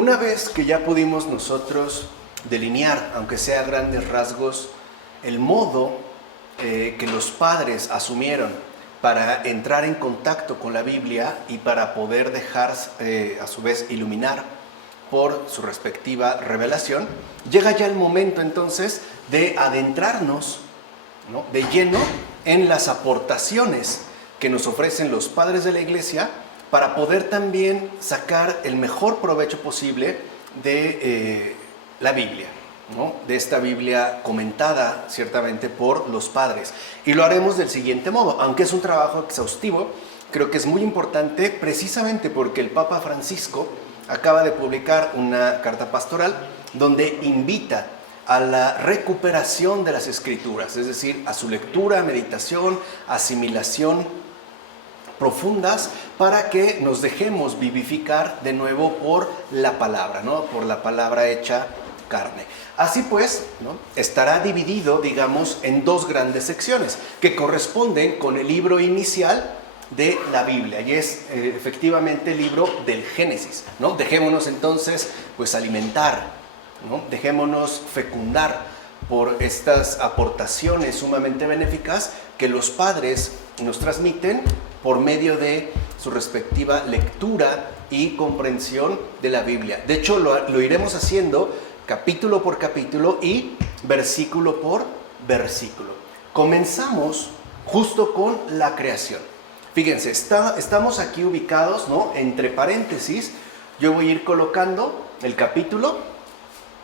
Una vez que ya pudimos nosotros delinear, aunque sea a grandes rasgos, el modo que los padres asumieron para entrar en contacto con la Biblia y para poder dejar a su vez iluminar por su respectiva revelación, llega ya el momento entonces de adentrarnos, ¿no?, de lleno en las aportaciones que nos ofrecen los padres de la Iglesia para poder también sacar el mejor provecho posible de la Biblia, ¿no?, de esta Biblia comentada ciertamente por los padres. Y lo haremos del siguiente modo, aunque es un trabajo exhaustivo, creo que es muy importante precisamente porque el Papa Francisco acaba de publicar una carta pastoral donde invita a la recuperación de las Escrituras, es decir, a su lectura, meditación, asimilación profundas, para que nos dejemos vivificar de nuevo por la palabra, ¿no?, por la palabra hecha carne. Así pues, ¿no?, estará dividido, digamos, en dos grandes secciones que corresponden con el libro inicial de la Biblia, y es efectivamente el libro del Génesis, ¿no? Dejémonos entonces pues alimentar, ¿no?, dejémonos fecundar por estas aportaciones sumamente benéficas que los padres nos transmiten por medio de su respectiva lectura y comprensión de la Biblia. De hecho, lo iremos haciendo capítulo por capítulo y versículo por versículo. Comenzamos justo con la creación. Fíjense, estamos aquí ubicados, ¿no?, entre paréntesis. Yo voy a ir colocando el capítulo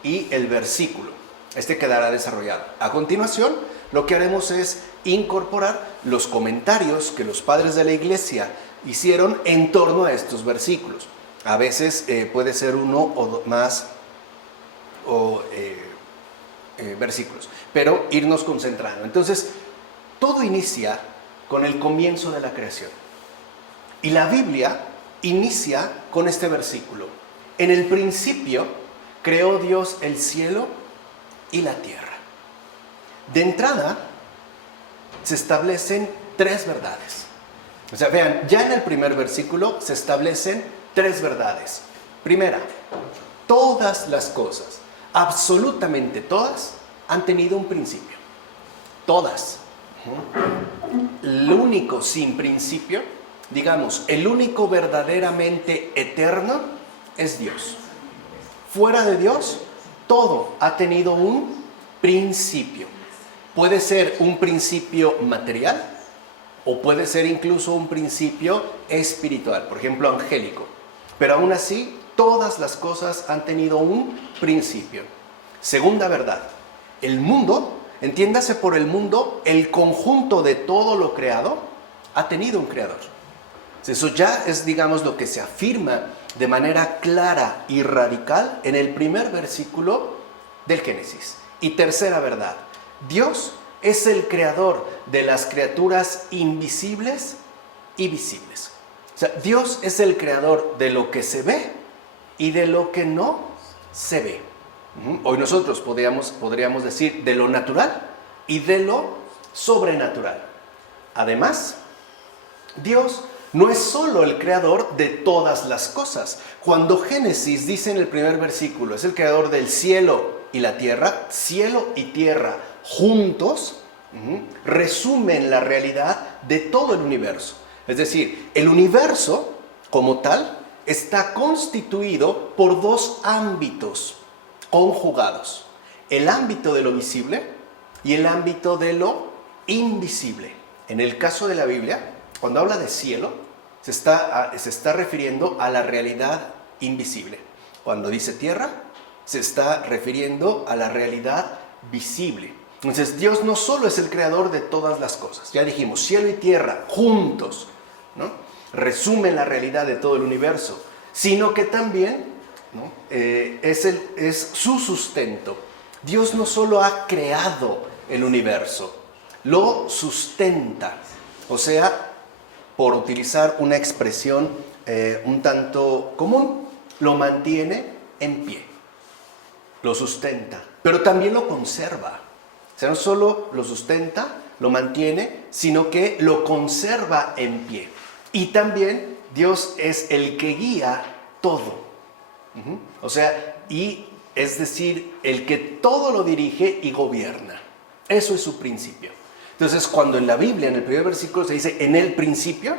y el versículo. Este quedará desarrollado. A continuación, lo que haremos es incorporar los comentarios que los padres de la Iglesia hicieron en torno a estos versículos. A veces puede ser uno o más versículos, pero irnos concentrando. Entonces, todo inicia con el comienzo de la creación. Y la Biblia inicia con este versículo: en el principio creó Dios el cielo y la tierra. De entrada se establecen tres verdades. O sea, vean, ya en el primer versículo se establecen tres verdades. Primera, todas las cosas, absolutamente todas, han tenido un principio. Todas. El único sin principio, digamos, el único verdaderamente eterno es Dios. Fuera de Dios, todo ha tenido un principio. Puede ser un principio material o puede ser incluso un principio espiritual, por ejemplo, angélico. Pero aún así, todas las cosas han tenido un principio. Segunda verdad, el mundo, entiéndase por el mundo, el conjunto de todo lo creado, ha tenido un creador. Eso ya es, digamos, lo que se afirma de manera clara y radical en el primer versículo del Génesis. Y tercera verdad, Dios es el creador de las criaturas invisibles y visibles. O sea, Dios es el creador de lo que se ve y de lo que no se ve. Hoy nosotros podríamos decir de lo natural y de lo sobrenatural. Además, Dios no es solo el creador de todas las cosas. Cuando Génesis dice en el primer versículo, es el creador del cielo y la tierra, cielo y tierra juntos, resumen la realidad de todo el universo. Es decir, el universo como tal está constituido por dos ámbitos conjugados: el ámbito de lo visible y el ámbito de lo invisible. En el caso de la Biblia, cuando habla de cielo, se está refiriendo a la realidad invisible. Cuando dice tierra, se está refiriendo a la realidad visible. Entonces, Dios no solo es el creador de todas las cosas, ya dijimos, cielo y tierra juntos, ¿no?, resumen la realidad de todo el universo, sino que también, ¿no?, es su sustento. Dios no solo ha creado el universo, lo sustenta. O sea, por utilizar una expresión un tanto común, lo mantiene en pie, lo sustenta, pero también lo conserva. O sea, no solo lo sustenta, lo mantiene, sino que lo conserva en pie. Y también Dios es el que guía todo. O sea, y es decir, el que todo lo dirige y gobierna. Eso es su principio. Entonces, cuando en la Biblia, en el primer versículo, se dice en el principio,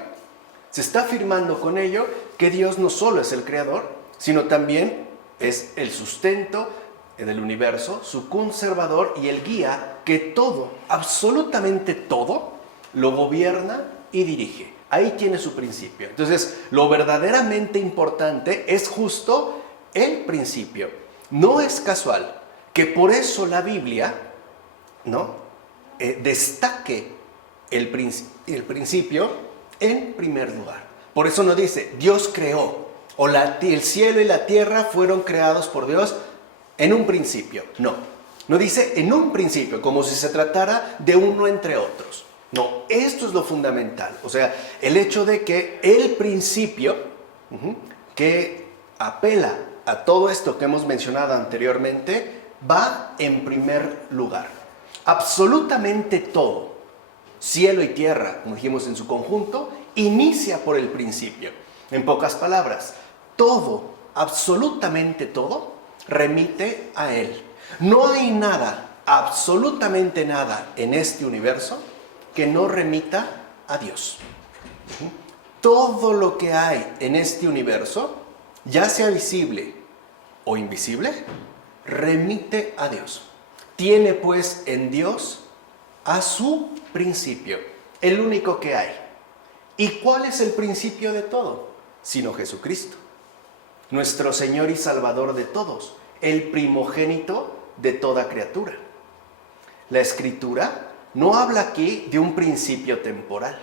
se está afirmando con ello que Dios no solo es el creador, sino también es el sustento del universo, su conservador y el guía que todo, absolutamente todo, lo gobierna y dirige. Ahí tiene su principio. Entonces, lo verdaderamente importante es justo el principio. No es casual que por eso la Biblia, ¿no?, destaque el principio en primer lugar. Por eso no dice Dios creó o el cielo y la tierra fueron creados por Dios en un principio. No dice en un principio, como si se tratara de uno entre otros. No, esto es lo fundamental. O sea, el hecho de que el principio que apela a todo esto que hemos mencionado anteriormente va en primer lugar. Absolutamente todo, cielo y tierra, como dijimos en su conjunto, inicia por el principio. En pocas palabras, todo, absolutamente todo, remite a Él. No hay nada, absolutamente nada en este universo que no remita a Dios. Todo lo que hay en este universo, ya sea visible o invisible, remite a Dios. Tiene pues en Dios a su principio, el único que hay. ¿Y cuál es el principio de todo? Sino Jesucristo, nuestro Señor y Salvador de todos, el primogénito de toda criatura. La Escritura no habla aquí de un principio temporal,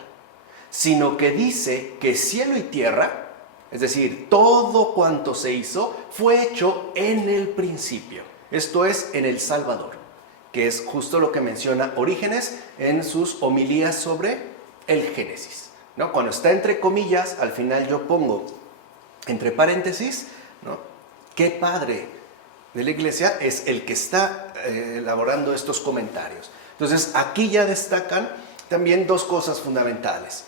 sino que dice que cielo y tierra, es decir, todo cuanto se hizo, fue hecho en el principio. Esto es, en el Salvador, que es justo lo que menciona Orígenes en sus homilías sobre el Génesis, ¿no? Cuando está entre comillas, al final yo pongo entre paréntesis, ¿no?, qué padre de la iglesia es el que está elaborando estos comentarios. Entonces, aquí ya destacan también dos cosas fundamentales.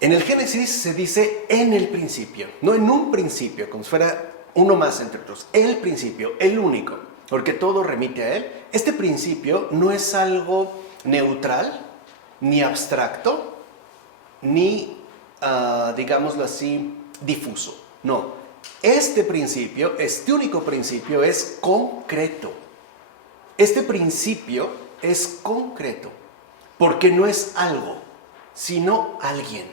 En el Génesis se dice en el principio, no en un principio, como si fuera uno más entre otros. El principio, el único, porque todo remite a Él. Este principio no es algo neutral, ni abstracto, ni, digámoslo así, difuso. No, este principio, este único principio es concreto. Este principio es concreto, porque no es algo, sino alguien.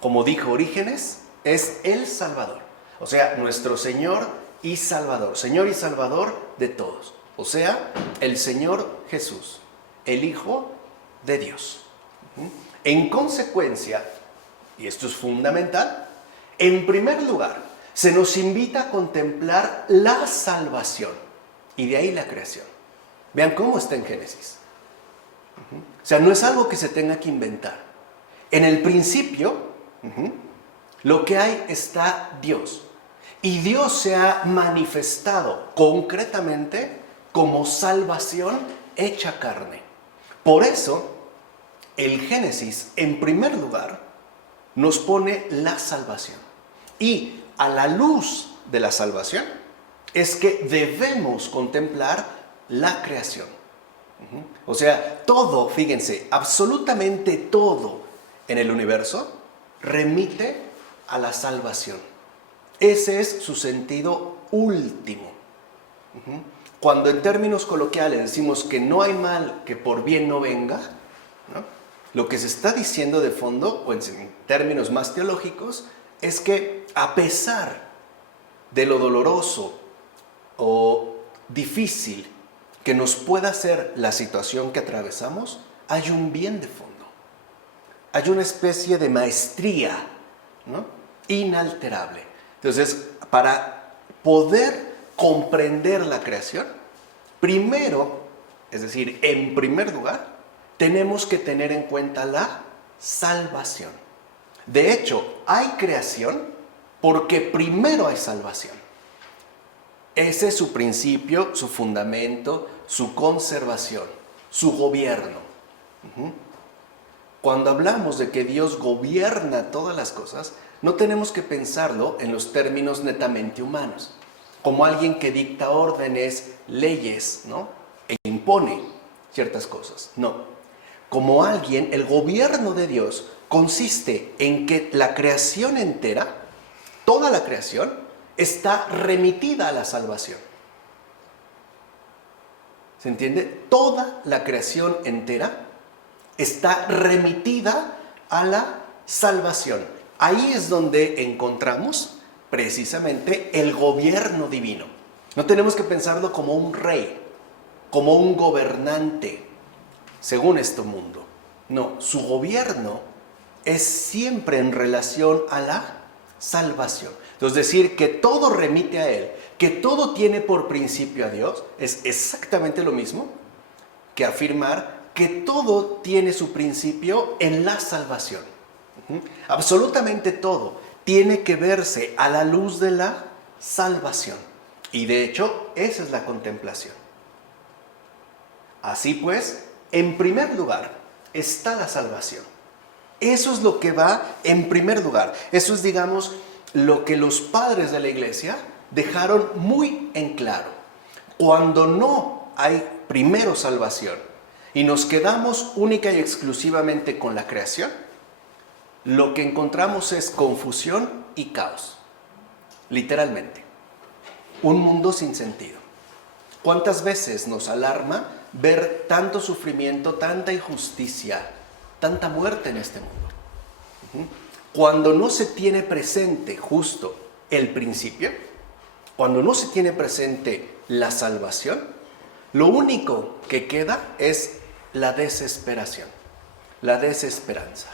Como dijo Orígenes, es el Salvador. O sea, nuestro Señor y Salvador de todos. O sea, el Señor Jesús, el Hijo de Dios. En consecuencia, y esto es fundamental, en primer lugar, se nos invita a contemplar la salvación y de ahí la creación. Vean cómo está en Génesis. O sea, no es algo que se tenga que inventar. En el principio, lo que hay está Dios. Y Dios se ha manifestado concretamente como salvación hecha carne. Por eso, el Génesis, en primer lugar, nos pone la salvación. Y a la luz de la salvación, es que debemos contemplar la creación. O sea, todo, fíjense, absolutamente todo en el universo remite a la salvación. Ese es su sentido último. Cuando en términos coloquiales decimos que no hay mal que por bien no venga, ¿no?, lo que se está diciendo de fondo, o en términos más teológicos, es que a pesar de lo doloroso o difícil que nos pueda ser la situación que atravesamos, hay un bien de fondo. Hay una especie de maestría, ¿no?, inalterable. Entonces, para poder comprender la creación, primero, es decir, en primer lugar, tenemos que tener en cuenta la salvación. De hecho, hay creación porque primero hay salvación. Ese es su principio, su fundamento, su conservación, su gobierno. Cuando hablamos de que Dios gobierna todas las cosas, no tenemos que pensarlo en los términos netamente humanos. como alguien que dicta órdenes, leyes, ¿no? E impone ciertas cosas. No. Como alguien, el gobierno de Dios consiste en que la creación entera, toda la creación, está remitida a la salvación. ¿Se entiende? Toda la creación entera está remitida a la salvación. Ahí es donde encontramos precisamente el gobierno divino. No tenemos que pensarlo como un rey, como un gobernante, según este mundo. No, su gobierno es siempre en relación a la salvación. Entonces, decir que todo remite a Él, que todo tiene por principio a Dios, es exactamente lo mismo que afirmar que todo tiene su principio en la salvación. Absolutamente todo tiene que verse a la luz de la salvación. Y de hecho, esa es la contemplación. Así pues, en primer lugar está la salvación. Eso es lo que va en primer lugar. Eso es, digamos, lo que los padres de la iglesia dejaron muy en claro. Cuando no hay primero salvación y nos quedamos única y exclusivamente con la creación, lo que encontramos es confusión y caos. Literalmente. Un mundo sin sentido. ¿Cuántas veces nos alarma ver tanto sufrimiento, tanta injusticia, tanta muerte en este mundo? Cuando no se tiene presente justo el principio, cuando no se tiene presente la salvación, lo único que queda es la desesperación, la desesperanza.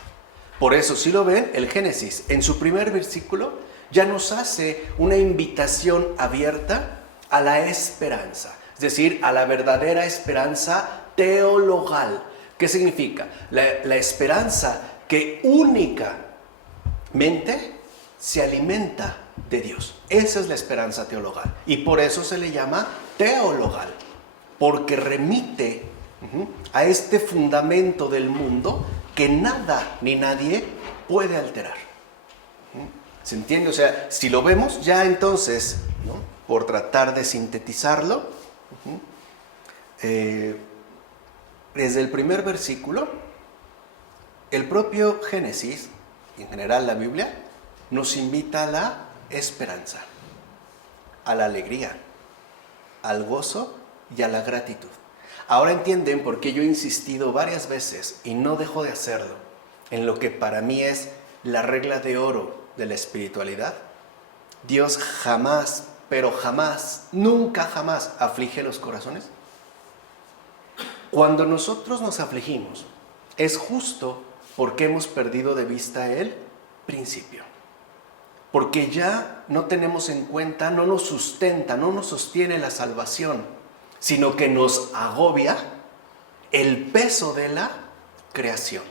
Por eso, si lo ven, el Génesis, en su primer versículo, ya nos hace una invitación abierta a la esperanza, es decir, a la verdadera esperanza teologal. ¿Qué significa? La esperanza que únicamente se alimenta de Dios. Esa es la esperanza teologal. Y por eso se le llama teologal, porque remite a este fundamento del mundo que nada ni nadie puede alterar. ¿Se entiende? O sea, si lo vemos ya entonces, ¿no? Por tratar de sintetizarlo, desde el primer versículo, el propio Génesis, y en general la Biblia, nos invita a la esperanza, a la alegría, al gozo y a la gratitud. Ahora entienden por qué yo he insistido varias veces, y no dejo de hacerlo, en lo que para mí es la regla de oro de la espiritualidad. Dios jamás, pero jamás, nunca jamás aflige los corazones. Cuando nosotros nos afligimos, es justo porque hemos perdido de vista el principio. Porque ya no tenemos en cuenta, no nos sustenta, no nos sostiene la salvación, sino que nos agobia el peso de la creación.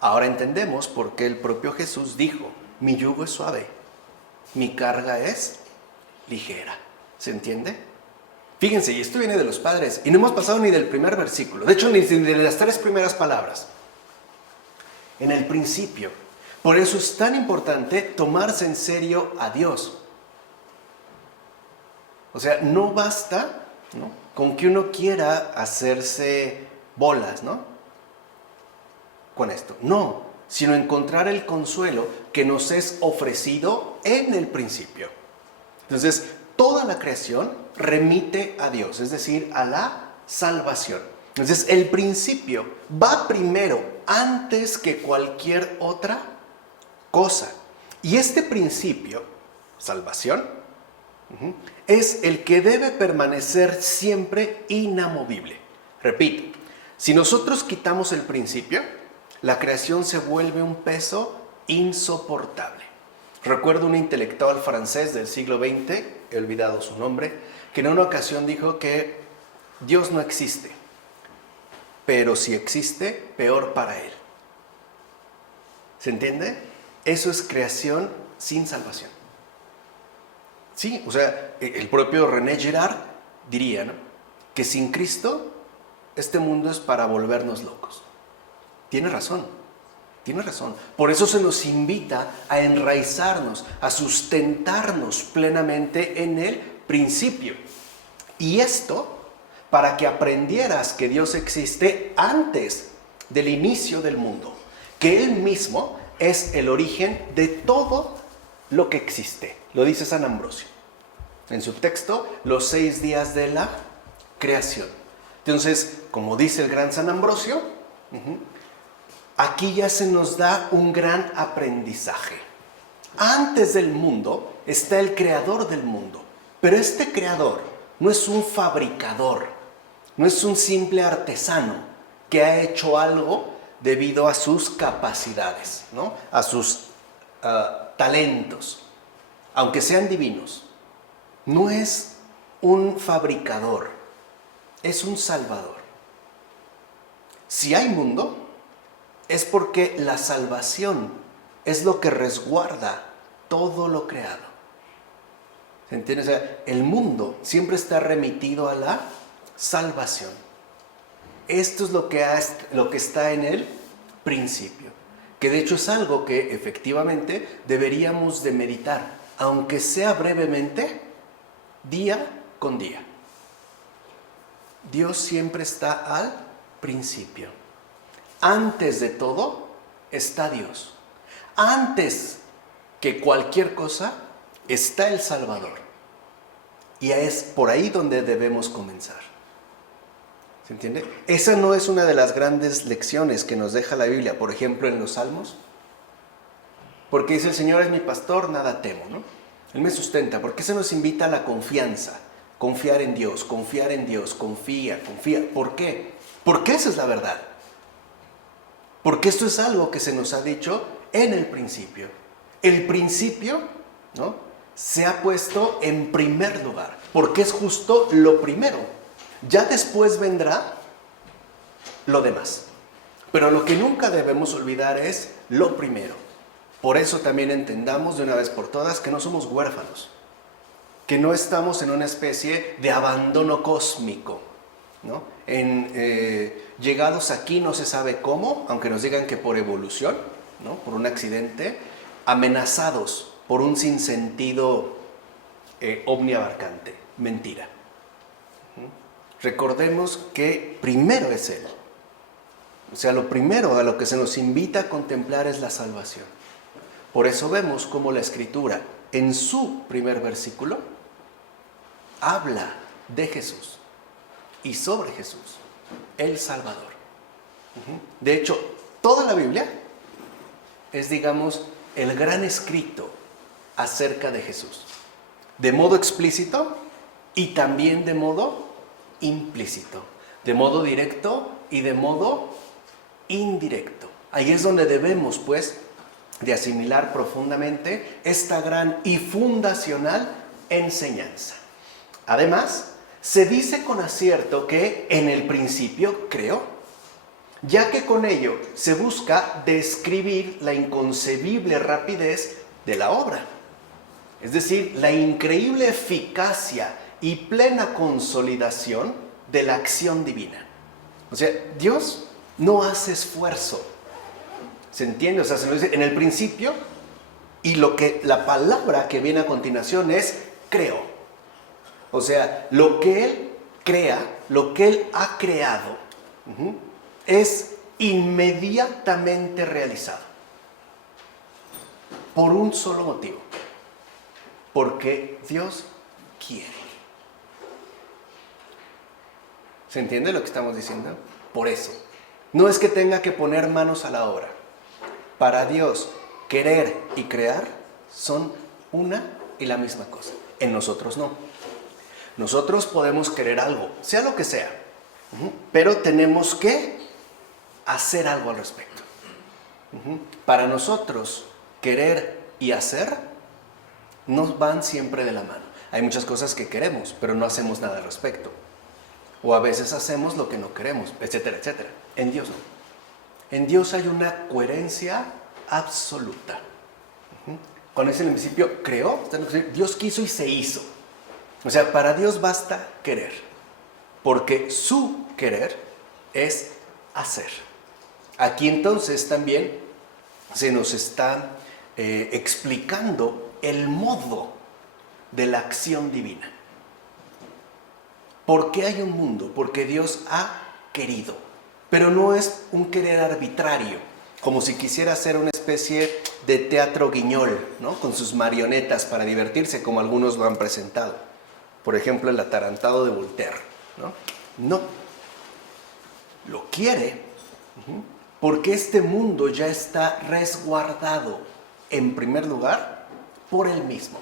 Ahora entendemos por qué el propio Jesús dijo: mi yugo es suave, mi carga es ligera. ¿Se entiende? Fíjense, y esto viene de los padres, y no hemos pasado ni del primer versículo, de hecho ni de las 3 primeras palabras. En el principio. Por eso es tan importante tomarse en serio a Dios. O sea, no basta, ¿no?, con que uno quiera hacerse bolas, ¿no?, con esto. No, sino encontrar el consuelo que nos es ofrecido en el principio. Entonces, toda la creación remite a Dios, es decir, a la salvación. Entonces, el principio va primero, antes que cualquier otra cosa. Y este principio, salvación, es el que debe permanecer siempre inamovible. Repito, si nosotros quitamos el principio, la creación se vuelve un peso insoportable. Recuerdo un intelectual francés del siglo XX, he olvidado su nombre, que en una ocasión dijo que Dios no existe, pero si existe, peor para él. ¿Se entiende? Eso es creación sin salvación. Sí, o sea, el propio René Girard diría, ¿no?, que sin Cristo este mundo es para volvernos locos. Tiene razón, tiene razón. Por eso se nos invita a enraizarnos, a sustentarnos plenamente en el principio. Y esto para que aprendieras que Dios existe antes del inicio del mundo, que Él mismo es el origen de todo lo que existe. Lo dice San Ambrosio en su texto, Los 6 días de la creación. Entonces, como dice el gran San Ambrosio, aquí ya se nos da un gran aprendizaje. Antes del mundo está el creador del mundo, pero este creador no es un fabricador, no es un simple artesano que ha hecho algo debido a sus capacidades, ¿no? A sus talentos, aunque sean divinos. No es un fabricador, es un salvador. Si hay mundo, es porque la salvación es lo que resguarda todo lo creado. ¿Se entiende? O sea, el mundo siempre está remitido a la salvación. Esto es lo que está en el principio, que de hecho es algo que efectivamente deberíamos de meditar, aunque sea brevemente, día con día. Dios siempre está al principio. Antes de todo está Dios. Antes que cualquier cosa está el Salvador. Y es por ahí donde debemos comenzar. ¿Se entiende? Esa no es una de las grandes lecciones que nos deja la Biblia, por ejemplo, en los Salmos. Porque dice: el Señor es mi pastor, nada temo, ¿no? Él me sustenta. ¿Por qué se nos invita a la confianza? Confiar en Dios, confía. ¿Por qué? Porque esa es la verdad. Porque esto es algo que se nos ha dicho en el principio. El principio, ¿no?, se ha puesto en primer lugar, porque es justo lo primero. Ya después vendrá lo demás. Pero lo que nunca debemos olvidar es lo primero. Por eso también entendamos de una vez por todas que no somos huérfanos, que no estamos en una especie de abandono cósmico, ¿no? Llegados aquí no se sabe cómo, aunque nos digan que por evolución, ¿no?, por un accidente, amenazados por un sinsentido omniabarcante. Mentira. Recordemos que primero es Él. O sea, lo primero a lo que se nos invita a contemplar es la salvación. Por eso vemos cómo la Escritura, en su primer versículo, habla de Jesús y sobre Jesús, el Salvador. De hecho, toda la Biblia es, digamos, el gran escrito acerca de Jesús, de modo explícito y también de modo implícito, de modo directo y de modo indirecto. Ahí es donde debemos, pues, de asimilar profundamente esta gran y fundacional enseñanza. Además, se dice con acierto que en el principio creó, ya que con ello se busca describir la inconcebible rapidez de la obra, es decir, la increíble eficacia y plena consolidación de la acción divina. O sea, Dios no hace esfuerzo. ¿Se entiende? O sea, se nos dice en el principio, y la palabra que viene a continuación es creó. O sea, lo que Él crea, lo que Él ha creado, es inmediatamente realizado. Por un solo motivo. Porque Dios quiere. ¿Se entiende lo que estamos diciendo? Por eso. No es que tenga que poner manos a la obra. Para Dios, querer y crear son una y la misma cosa. En nosotros no. Nosotros podemos querer algo, sea lo que sea, pero tenemos que hacer algo al respecto. Para nosotros, querer y hacer no van siempre de la mano. Hay muchas cosas que queremos, pero no hacemos nada al respecto. O a veces hacemos lo que no queremos, etcétera, etcétera. En Dios no. En Dios hay una coherencia absoluta. Cuando dice en el principio creó, Dios quiso y se hizo. O sea, para Dios basta querer, porque su querer es hacer. Aquí entonces también se nos está explicando el modo de la acción divina. ¿Por qué hay un mundo? Porque Dios ha querido. Pero no es un querer arbitrario, como si quisiera hacer una especie de teatro guiñol, ¿no? Con sus marionetas para divertirse, como algunos lo han presentado. Por ejemplo, el atarantado de Voltaire, ¿no? No. Lo quiere porque este mundo ya está resguardado, en primer lugar, por Él mismo.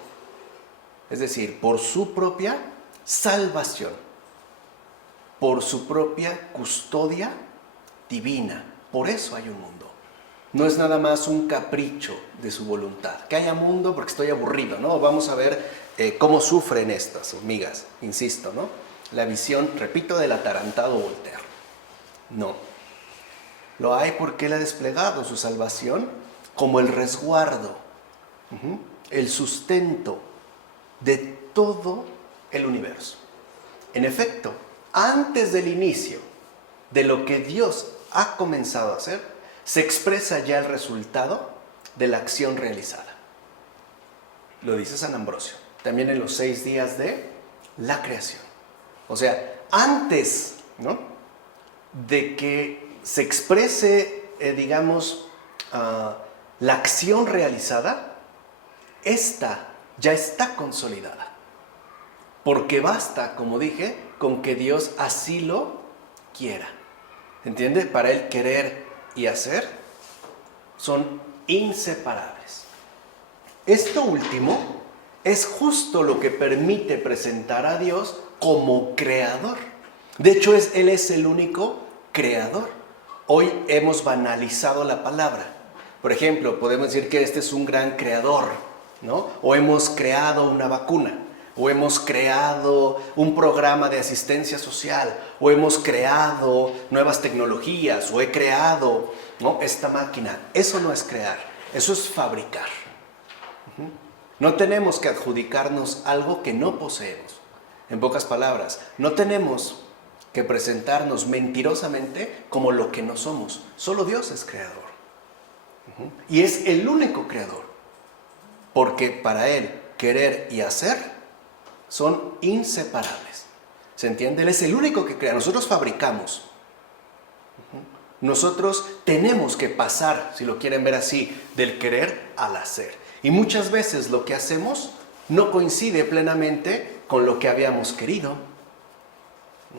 Es decir, por su propia salvación, por su propia custodia divina. Por eso hay un mundo. No es nada más un capricho de su voluntad. Que haya mundo porque estoy aburrido, ¿no? Vamos a ver cómo sufren estas hormigas, insisto, ¿no? La visión, repito, del atarantado Voltaire. No. Lo hay porque Él ha desplegado su salvación como el resguardo, el sustento de todo el universo. En efecto, antes del inicio de lo que Dios ha comenzado a hacer, se expresa ya el resultado de la acción realizada. Lo dice San Ambrosio, también en los 6 días de la creación. O sea, antes, ¿no?, de que se exprese, la acción realizada, esta ya está consolidada. Porque basta, como dije, con que Dios así lo quiera. ¿Entiende? Para Él querer y hacer son inseparables. Esto último es justo lo que permite presentar a Dios como creador. De hecho, Él es el único creador. Hoy hemos banalizado la palabra. Por ejemplo, podemos decir que este es un gran creador, ¿no? O hemos creado una vacuna, o hemos creado un programa de asistencia social, o hemos creado nuevas tecnologías, o he creado, ¿no?, esta máquina. Eso no es crear, eso es fabricar. No tenemos que adjudicarnos algo que no poseemos. En pocas palabras, no tenemos que presentarnos mentirosamente como lo que no somos. Solo Dios es creador. Y es el único creador. Porque para Él querer y hacer son inseparables. ¿Se entiende? Él es el único que crea. Nosotros fabricamos. Nosotros tenemos que pasar, si lo quieren ver así, del querer al hacer. Y muchas veces lo que hacemos no coincide plenamente con lo que habíamos querido.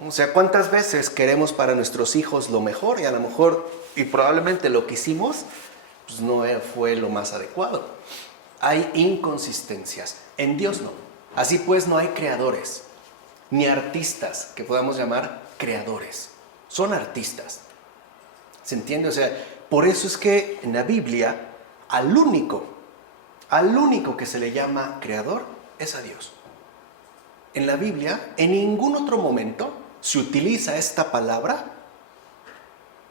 O sea, ¿cuántas veces queremos para nuestros hijos lo mejor y a lo mejor, y probablemente lo que hicimos, pues no fue lo más adecuado? Hay inconsistencias. En Dios no. Así pues no hay creadores, ni artistas que podamos llamar creadores. Son artistas. ¿Se entiende? O sea, por eso es que en la Biblia al único que se le llama creador es a Dios. En la Biblia, en ningún otro momento se utiliza esta palabra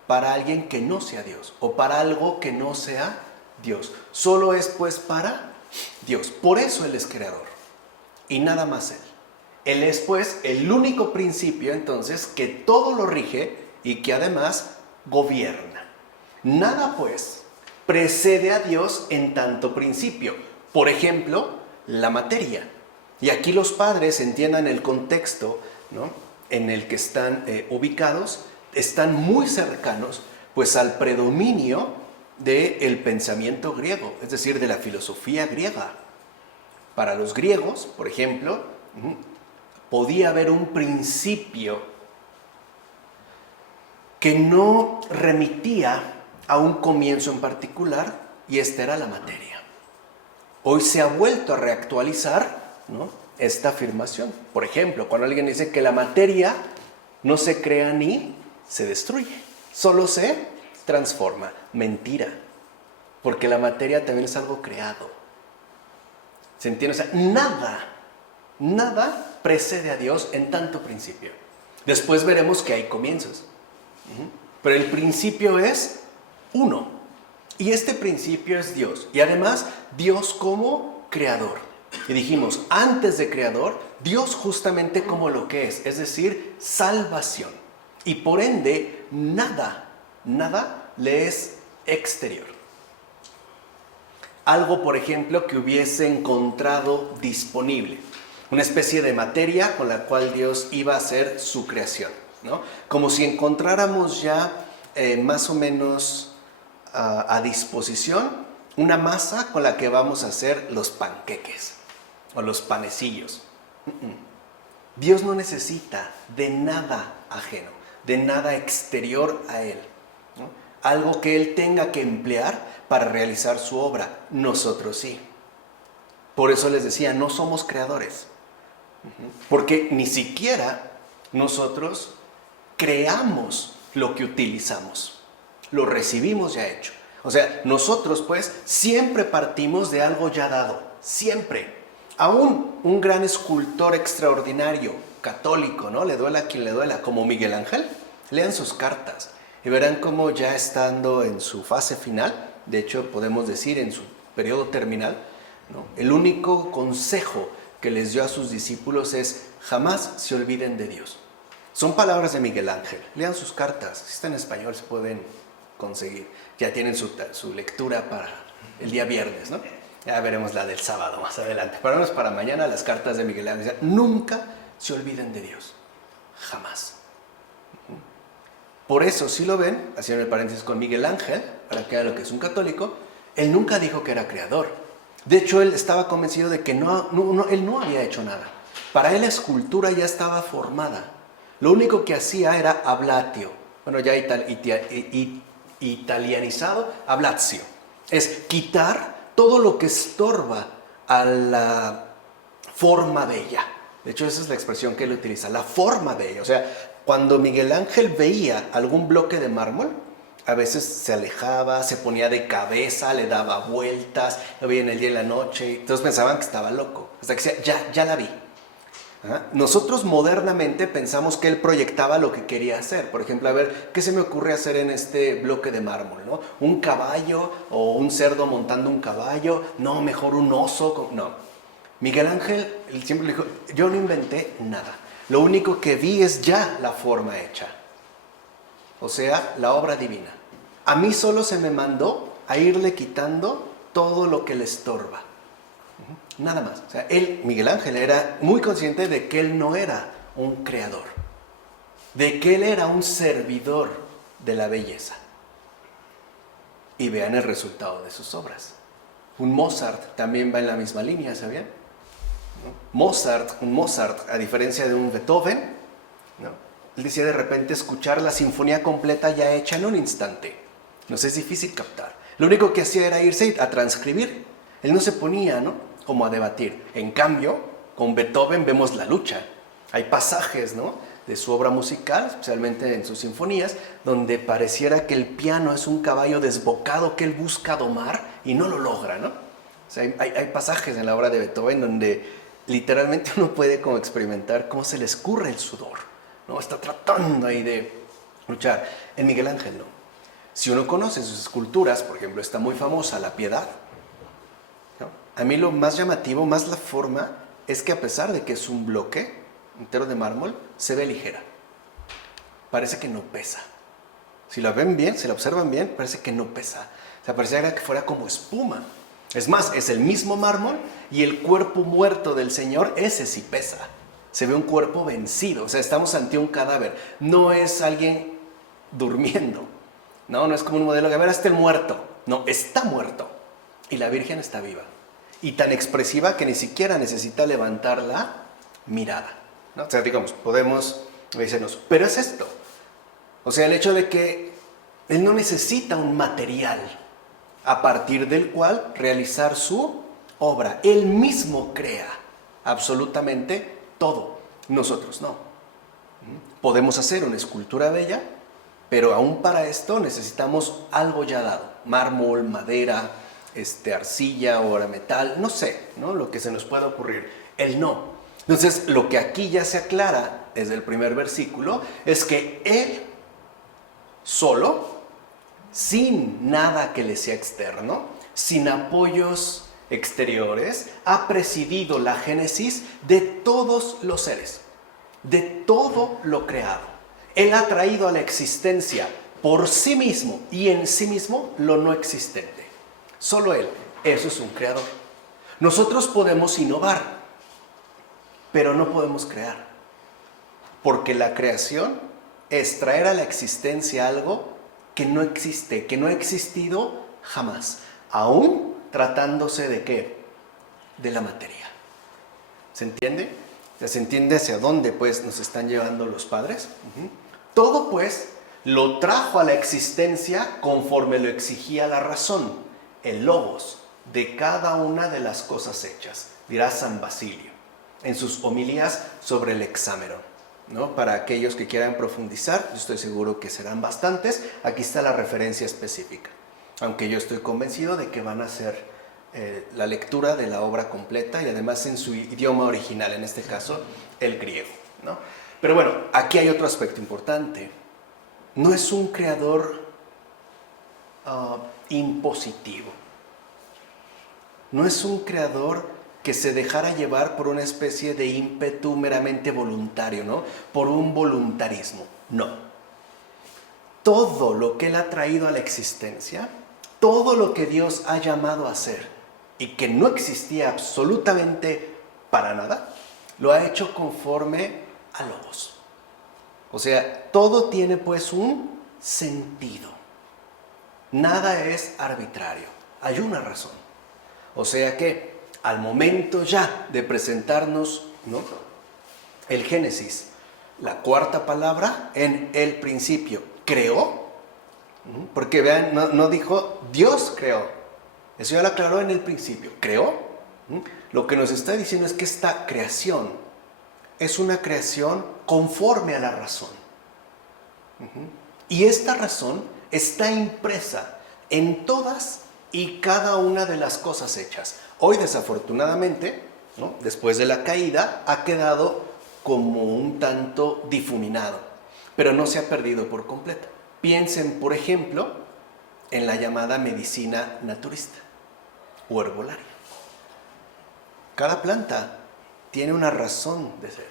para alguien que no sea Dios o para algo que no sea Dios. Solo es pues para Dios. Por eso Él es creador y nada más Él. Él es pues el único principio entonces que todo lo rige y que además gobierna. Nada pues precede a Dios en tanto principio. Por ejemplo, la materia. Y aquí los padres, entiendan el contexto, ¿no?, en el que están ubicados, están muy cercanos pues al predominio del pensamiento griego, es decir, de la filosofía griega. Para los griegos, por ejemplo, podía haber un principio que no remitía a un comienzo en particular, y esta era la materia. Hoy se ha vuelto a reactualizar, ¿no?, esta afirmación. Por ejemplo, cuando alguien dice que la materia no se crea ni se destruye, solo se transforma. Mentira, porque la materia también es algo creado. ¿Se entiende? O sea, nada precede a Dios en tanto principio. Después veremos que hay comienzos, pero el principio es uno, y este principio es Dios, y además Dios como creador. Y dijimos, antes de creador, Dios justamente como lo que es decir, salvación. Y por ende, nada le es exterior. Algo, por ejemplo, que hubiese encontrado disponible. una especie de materia con la cual Dios iba a hacer su creación, ¿no? Como si encontráramos ya más o menos a disposición una masa con la que vamos a hacer los panqueques o los panecillos. Dios no necesita de nada ajeno, de nada exterior a Él, ¿no? Algo que Él tenga que emplear para realizar su obra. Nosotros sí. Por eso les decía, no somos creadores. Porque ni siquiera nosotros creamos lo que utilizamos. Lo recibimos ya hecho. O sea, nosotros pues siempre partimos de algo ya dado. Siempre. Aún un gran escultor extraordinario, católico, ¿no? Le duela a quien le duela, como Miguel Ángel. Lean sus cartas y verán cómo ya estando en su fase final, de hecho podemos decir en su periodo terminal, ¿no? El único consejo que les dio a sus discípulos es: jamás se olviden de Dios. Son palabras de Miguel Ángel. Lean sus cartas, si está en español se pueden conseguir. Ya tienen su lectura para el día viernes, ¿no? Ya veremos la del sábado más adelante. Pero no es para mañana, las cartas de Miguel Ángel. Nunca se olviden de Dios. Jamás. Por eso, si lo ven, haciendo el paréntesis con Miguel Ángel, para que vean lo que es un católico, él nunca dijo que era creador. De hecho, él estaba convencido de que él no había hecho nada. Para él la escultura ya estaba formada. Lo único que hacía era ablatio. Bueno, ya italianizado, ablatio. Es quitar todo lo que estorba a la forma bella. De hecho, esa es la expresión que él utiliza, la forma bella. O sea, cuando Miguel Ángel veía algún bloque de mármol, a veces se alejaba, se ponía de cabeza, le daba vueltas, lo veía en el día y en la noche, y todos pensaban que estaba loco, hasta que decía, ya la vi. Nosotros modernamente pensamos que él proyectaba lo que quería hacer. Por ejemplo, a ver, ¿qué se me ocurre hacer en este bloque de mármol, ¿no? ¿Un caballo o un cerdo montando un caballo? No, mejor un oso. No. Miguel Ángel siempre le dijo, yo no inventé nada. Lo único que vi es ya la forma hecha. O sea, la obra divina. A mí solo se me mandó a irle quitando todo lo que le estorba. Nada más. O sea, Miguel Ángel, era muy consciente de que él no era un creador, de que él era un servidor de la belleza. Y vean el resultado de sus obras. Un Mozart también va en la misma línea, ¿sabían? Un Mozart, a diferencia de un Beethoven, ¿no? Él decía de repente escuchar la sinfonía completa ya hecha en un instante. Nos es difícil captar. Lo único que hacía era irse a transcribir. Él no se ponía, ¿no?, como a debatir. En cambio, con Beethoven vemos la lucha. Hay pasajes, ¿no?, de su obra musical, especialmente en sus sinfonías, donde pareciera que el piano es un caballo desbocado que él busca domar y no lo logra, ¿no? O sea, hay pasajes en la obra de Beethoven donde literalmente uno puede como experimentar cómo se le escurre el sudor, ¿no? Está tratando ahí de luchar. En Miguel Ángel no. Si uno conoce sus esculturas, por ejemplo, está muy famosa La Piedad, ¿no? A mí lo más llamativo, más la forma, es que a pesar de que es un bloque entero de mármol, se ve ligera. Parece que no pesa. Si la ven bien, si la observan bien, parece que no pesa. O sea, pareciera que fuera como espuma. Es más, es el mismo mármol y el cuerpo muerto del Señor, ese sí pesa. Se ve un cuerpo vencido, o sea, estamos ante un cadáver. No es alguien durmiendo. No es como un modelo que, a ver, hasta el muerto. No, está muerto. Y la Virgen está viva. Y tan expresiva que ni siquiera necesita levantar la mirada, ¿no? O sea, digamos, podemos decirnos, pero es esto. O sea, el hecho de que Él no necesita un material a partir del cual realizar su obra. Él mismo crea absolutamente todo. Nosotros no. Podemos hacer una escultura bella, pero aún para esto necesitamos algo ya dado. Mármol, madera, arcilla, obra metal, no sé, ¿no?, lo que se nos pueda ocurrir. Él no. Entonces, lo que aquí ya se aclara desde el primer versículo es que Él solo, sin nada que le sea externo, sin apoyos exteriores, ha presidido la génesis de todos los seres, de todo lo creado. Él ha traído a la existencia por sí mismo y en sí mismo lo no existente. Solo Él, eso es un creador. Nosotros podemos innovar. pero no podemos crear. Porque la creación es traer a la existencia algo que no existe, que no ha existido jamás. Aún tratándose de ¿qué? De la materia. ¿Se entiende? ¿Se entiende hacia dónde pues nos están llevando los padres? Todo pues lo trajo a la existencia conforme lo exigía la razón, el logos de cada una de las cosas hechas, dirá San Basilio en sus homilías sobre el Hexámeron, ¿no? Para aquellos que quieran profundizar, yo estoy seguro que serán bastantes, aquí está la referencia específica, aunque yo estoy convencido de que van a ser la lectura de la obra completa y además en su idioma original, en este caso el griego, ¿no? Pero bueno, aquí hay otro aspecto importante. No es un creador impositivo. No es un creador que se dejara llevar por una especie de ímpetu meramente voluntario, ¿no? Por un voluntarismo. No. Todo lo que Él ha traído a la existencia, todo lo que Dios ha llamado a hacer y que no existía absolutamente para nada, lo ha hecho conforme a logos. O sea, todo tiene pues un sentido. Nada es arbitrario. Hay una razón. O sea que al momento ya de presentarnos, ¿no?, el Génesis, la cuarta palabra, en el principio, creó, porque vean, no dijo Dios creó, eso ya lo aclaró en el principio, creó. Lo que nos está diciendo es que esta creación es una creación conforme a la razón. Y esta razón está impresa en todas y cada una de las cosas hechas. Hoy, desafortunadamente, ¿no?, después de la caída, ha quedado como un tanto difuminado, pero no se ha perdido por completo. Piensen, por ejemplo, en la llamada medicina naturista o herbolaria. Cada planta tiene una razón de ser.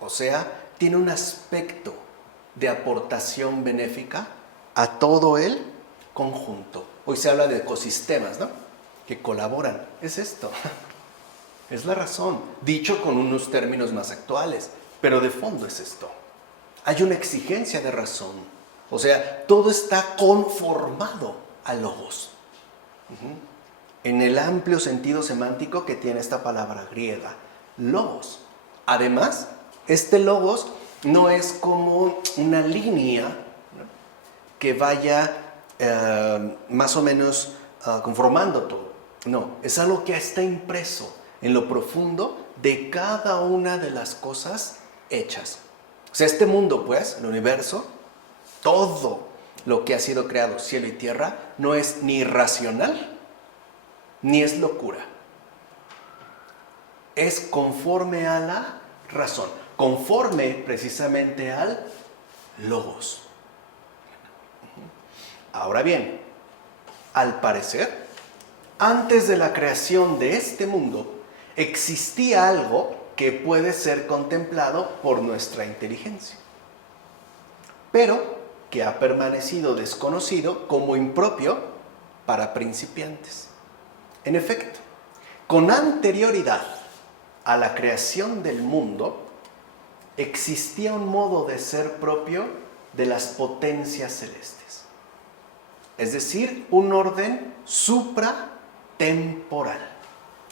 O sea, tiene un aspecto de aportación benéfica a todo el conjunto. Hoy se habla de ecosistemas, ¿no?, que colaboran. Es esto. Es la razón, dicho con unos términos más actuales, pero de fondo es esto. Hay una exigencia de razón. O sea, todo está conformado a logos. En el amplio sentido semántico que tiene esta palabra griega, logos. Además, este logos no es como una línea, ¿no?, que vaya más o menos conformando todo. No, es algo que está impreso en lo profundo de cada una de las cosas hechas. O sea, este mundo, pues, el universo, todo lo que ha sido creado, cielo y tierra, no es ni racional, ni es locura. Es conforme a la razón, conforme precisamente al logos. Ahora bien, al parecer, antes de la creación de este mundo, existía algo que puede ser contemplado por nuestra inteligencia, pero que ha permanecido desconocido como impropio para principiantes. En efecto, con anterioridad a la creación del mundo, existía un modo de ser propio de las potencias celestes, es decir, un orden supratemporal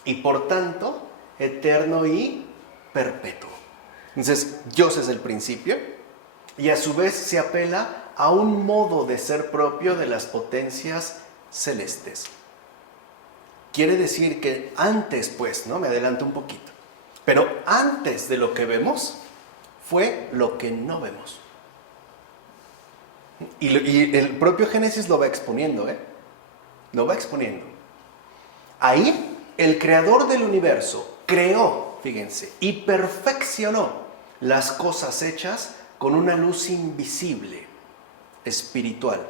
y por tanto eterno y perpetuo. Entonces, Dios es el principio y a su vez se apela a un modo de ser propio de las potencias celestes. Quiere decir que antes, pues, ¿no?, me adelanto un poquito, pero antes de lo que vemos fue lo que no vemos. Y el propio Génesis lo va exponiendo, lo va exponiendo. Ahí el creador del universo creó, fíjense, y perfeccionó las cosas hechas con una luz invisible, espiritual,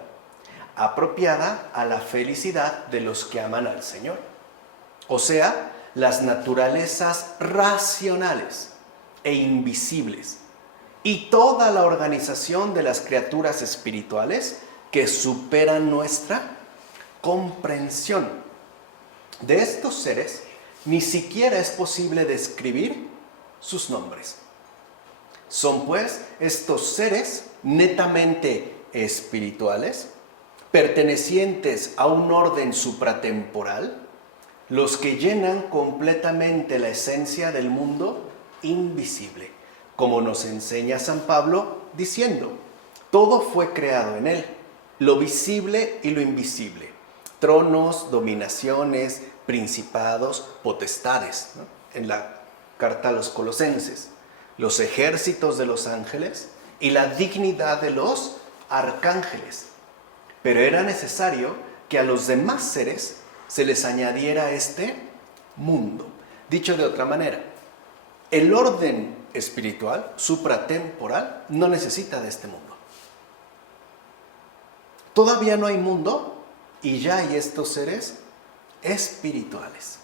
apropiada a la felicidad de los que aman al Señor. O sea, las naturalezas racionales e invisibles y toda la organización de las criaturas espirituales que superan nuestra comprensión. De estos seres ni siquiera es posible describir sus nombres. Son pues estos seres netamente espirituales, pertenecientes a un orden supratemporal, los que llenan completamente la esencia del mundo invisible, como nos enseña San Pablo diciendo, todo fue creado en él, lo visible y lo invisible, tronos, dominaciones, principados, potestades, ¿no? En la carta a los Colosenses, los ejércitos de los ángeles y la dignidad de los arcángeles. Pero era necesario que a los demás seres se les añadiera este mundo. Dicho de otra manera, el orden espiritual, supratemporal, no necesita de este mundo. Todavía no hay mundo y ya hay estos seres espirituales,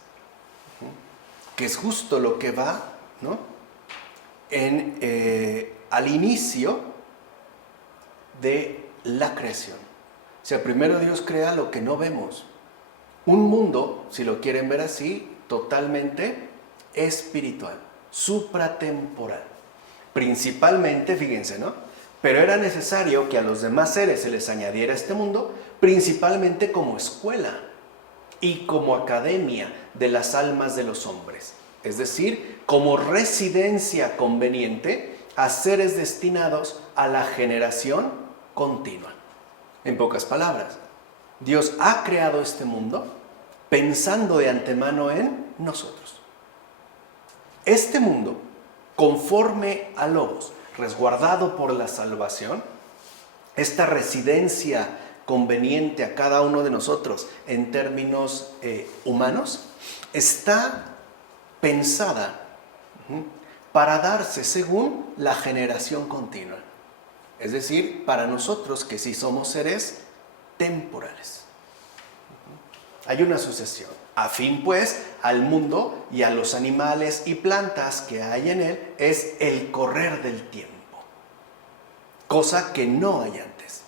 que es justo lo que va, ¿no? Al inicio de la creación. O sea, primero Dios crea lo que no vemos. Un mundo, si lo quieren ver así, totalmente espiritual, supratemporal. Principalmente, fíjense, ¿no? Pero era necesario que a los demás seres se les añadiera este mundo, principalmente como escuela y como academia de las almas de los hombres. Es decir, como residencia conveniente a seres destinados a la generación continua. En pocas palabras, Dios ha creado este mundo pensando de antemano en nosotros. Este mundo, conforme a Logos, resguardado por la salvación, esta residencia conveniente a cada uno de nosotros en términos humanos, está pensada para darse según la generación continua. Es decir, para nosotros que sí somos seres temporales. Hay una sucesión, afín pues al mundo y a los animales y plantas que hay en él, es el correr del tiempo, cosa que no hay antes.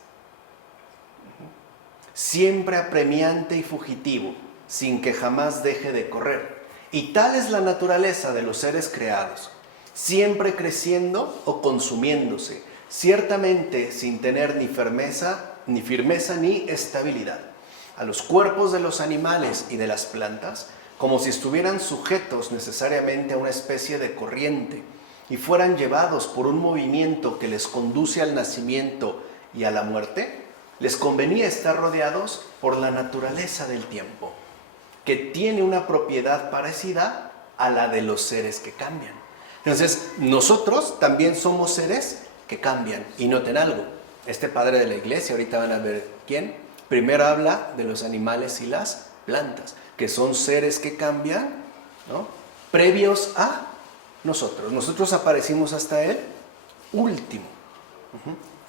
Siempre apremiante y fugitivo, sin que jamás deje de correr. Y tal es la naturaleza de los seres creados, siempre creciendo o consumiéndose, ciertamente sin tener ni firmeza ni estabilidad. A los cuerpos de los animales y de las plantas, como si estuvieran sujetos necesariamente a una especie de corriente y fueran llevados por un movimiento que les conduce al nacimiento y a la muerte, les convenía estar rodeados por la naturaleza del tiempo, que tiene una propiedad parecida a la de los seres que cambian. Entonces, nosotros también somos seres que cambian. Y noten algo, este padre de la iglesia, ahorita van a ver quién, primero habla de los animales y las plantas, que son seres que cambian, ¿no? Previos a nosotros. Nosotros aparecimos hasta el último.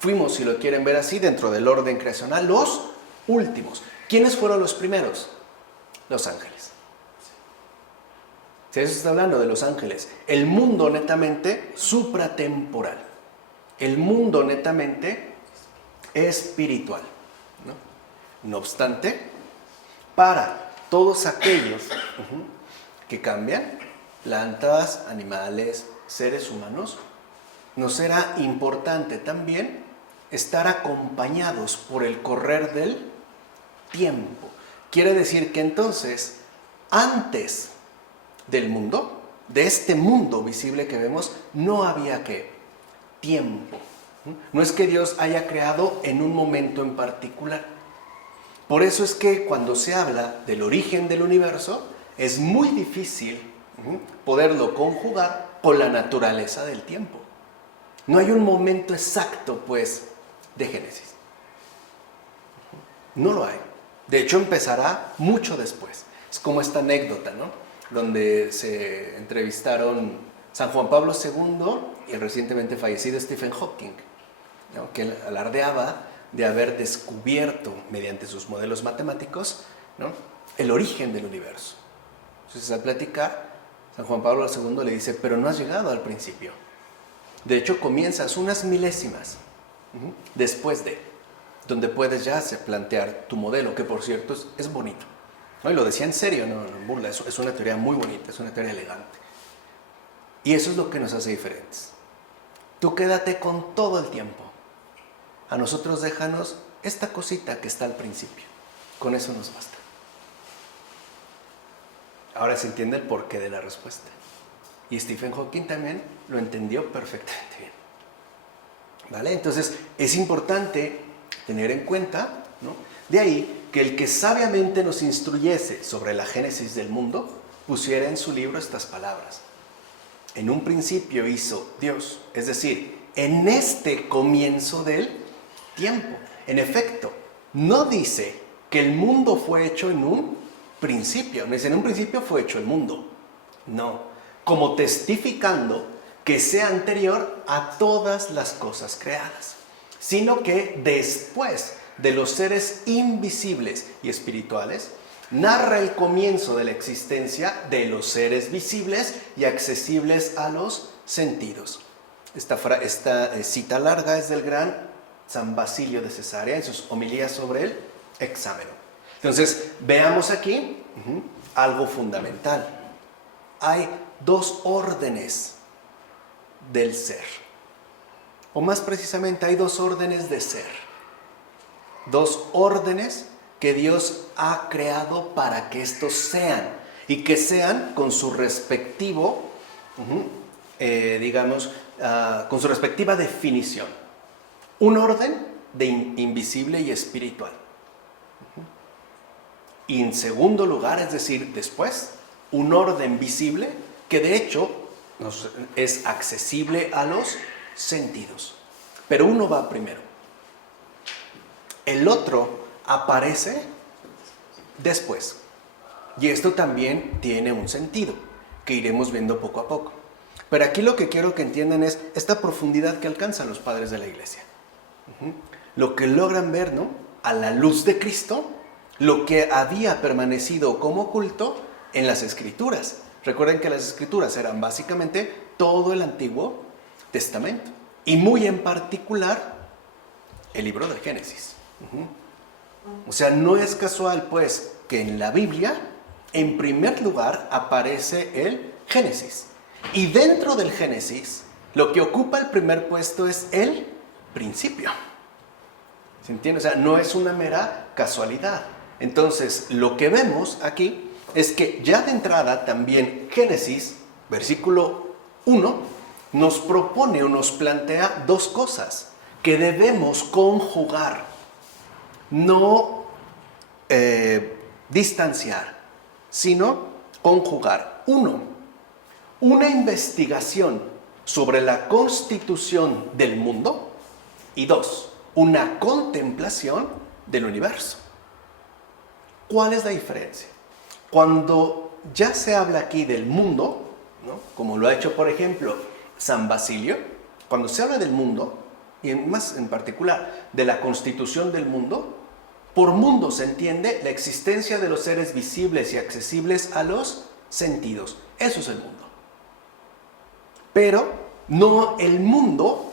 Fuimos, si lo quieren ver así, dentro del orden creacional, los últimos. ¿Quiénes fueron los primeros? Los ángeles. Si eso está hablando de los ángeles, el mundo netamente supratemporal, el mundo netamente espiritual, ¿no? No obstante, para todos aquellos que cambian, plantas, animales, seres humanos, nos era importante también estar acompañados por el correr del tiempo. Quiere decir que entonces, antes del mundo, de este mundo visible que vemos, no había ¿qué? Tiempo. No es que Dios haya creado en un momento en particular. Por eso es que cuando se habla del origen del universo, es muy difícil poderlo conjugar con la naturaleza del tiempo. No hay un momento exacto, pues, de Génesis. No lo hay. De hecho, empezará mucho después. Es como esta anécdota, ¿no? Donde se entrevistaron San Juan Pablo II y el recientemente fallecido Stephen Hawking, ¿no? Que alardeaba de haber descubierto, mediante sus modelos matemáticos, ¿no? El origen del universo. Entonces, al platicar, San Juan Pablo II le dice, pero no has llegado al principio. De hecho, comienzas unas milésimas después de, donde puedes ya plantear tu modelo, que por cierto es bonito. ¿No? Y lo decía en serio, no en burla, es una teoría muy bonita, es una teoría elegante. Y eso es lo que nos hace diferentes. Tú quédate con todo el tiempo. A nosotros déjanos esta cosita que está al principio. Con eso nos basta. Ahora se entiende el porqué de la respuesta. Y Stephen Hawking también lo entendió perfectamente bien. ¿Vale? Entonces es importante tener en cuenta, ¿no? De ahí que el que sabiamente nos instruyese sobre la génesis del mundo pusiera en su libro estas palabras. En un principio hizo Dios, es decir, en este comienzo del tiempo. En efecto, no dice que el mundo fue hecho en un principio. No dice, en un principio fue hecho el mundo. No, como testificando que sea anterior a todas las cosas creadas, sino que después de los seres invisibles y espirituales, narra el comienzo de la existencia de los seres visibles y accesibles a los sentidos. Esta cita larga es del gran San Basilio de Cesarea en sus homilías sobre el Hexámeno. Entonces, veamos aquí algo fundamental. Hay dos órdenes del ser. O más precisamente, hay dos órdenes de ser. Dos órdenes que Dios ha creado para que estos sean. Y que sean con su respectivo, con su respectiva definición. Un orden de invisible y espiritual. Y en segundo lugar, es decir, después, un orden visible que de hecho es accesible a los sentidos. Pero uno va primero. El otro aparece después. Y esto también tiene un sentido, que iremos viendo poco a poco. Pero aquí lo que quiero que entiendan es esta profundidad que alcanzan los padres de la iglesia. Lo que logran ver, ¿no? A la luz de Cristo, lo que había permanecido como oculto en las Escrituras. Recuerden que las Escrituras eran básicamente todo el Antiguo Testamento. Y muy en particular, el libro del Génesis. O sea, no es casual, pues, que en la Biblia, en primer lugar, aparece el Génesis. Y dentro del Génesis, lo que ocupa el primer puesto es el principio. ¿Se entiende? O sea, no es una mera casualidad. Entonces, lo que vemos aquí es que ya de entrada también Génesis, versículo 1, nos propone o nos plantea dos cosas que debemos conjugar, no distanciar, sino conjugar. Uno, una investigación sobre la constitución del mundo. Y dos, una contemplación del universo. ¿Cuál es la diferencia? Cuando ya se habla aquí del mundo, ¿no? Como lo ha hecho, por ejemplo, San Basilio, cuando se habla del mundo, y más en particular de la constitución del mundo, por mundo se entiende la existencia de los seres visibles y accesibles a los sentidos. Eso es el mundo. Pero no el mundo,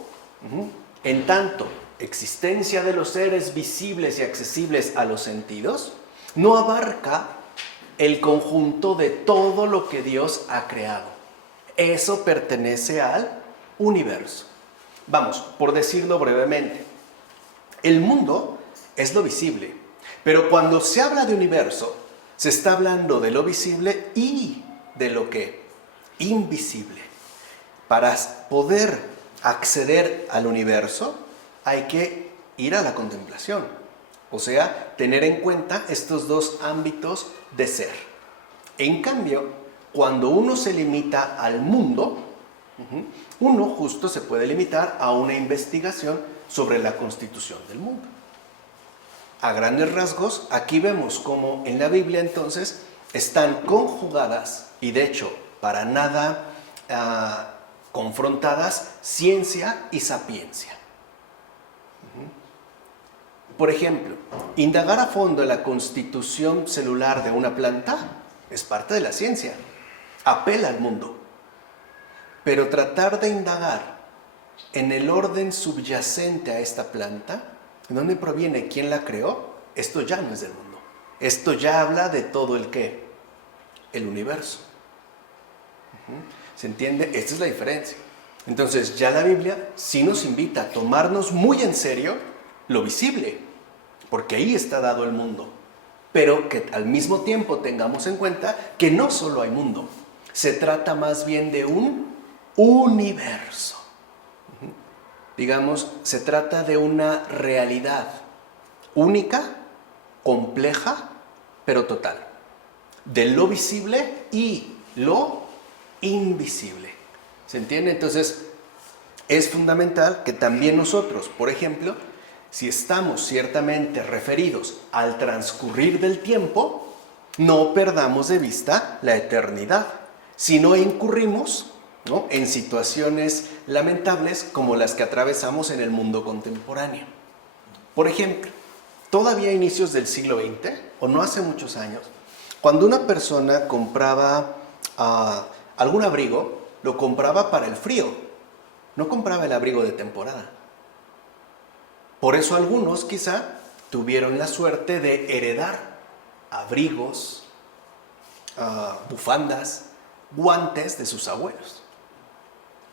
en tanto existencia de los seres visibles y accesibles a los sentidos, no abarca el conjunto de todo lo que Dios ha creado. Eso pertenece al universo. Vamos, por decirlo brevemente, el mundo es lo visible, pero cuando se habla de universo, se está hablando de lo visible y de lo que invisible. Para poder acceder al universo, hay que ir a la contemplación, o sea, tener en cuenta estos dos ámbitos de ser. En cambio, cuando uno se limita al mundo, uno justo se puede limitar a una investigación sobre la constitución del mundo. A grandes rasgos, aquí vemos cómo en la Biblia entonces están conjugadas y de hecho para nada confrontadas ciencia y sapiencia. Por ejemplo, indagar a fondo en la constitución celular de una planta es parte de la ciencia, apela al mundo. Pero tratar de indagar en el orden subyacente a esta planta, ¿de dónde proviene? ¿Quién la creó? Esto ya no es del mundo. Esto ya habla de todo el ¿qué? El universo. ¿Se entiende? Esta es la diferencia. Entonces ya la Biblia sí nos invita a tomarnos muy en serio lo visible, porque ahí está dado el mundo. Pero que al mismo tiempo tengamos en cuenta que no solo hay mundo, se trata más bien de un universo. Digamos, se trata de una realidad única, compleja, pero total. De lo visible y lo invisible. ¿Se entiende? Entonces, es fundamental que también nosotros, por ejemplo, si estamos ciertamente referidos al transcurrir del tiempo, no perdamos de vista la eternidad, sino incurrimos, ¿no?, en situaciones lamentables como las que atravesamos en el mundo contemporáneo. Por ejemplo, todavía a inicios del siglo XX, o no hace muchos años, cuando una persona compraba algún abrigo, lo compraba para el frío, no compraba el abrigo de temporada. Por eso algunos quizá tuvieron la suerte de heredar abrigos, bufandas, guantes de sus abuelos,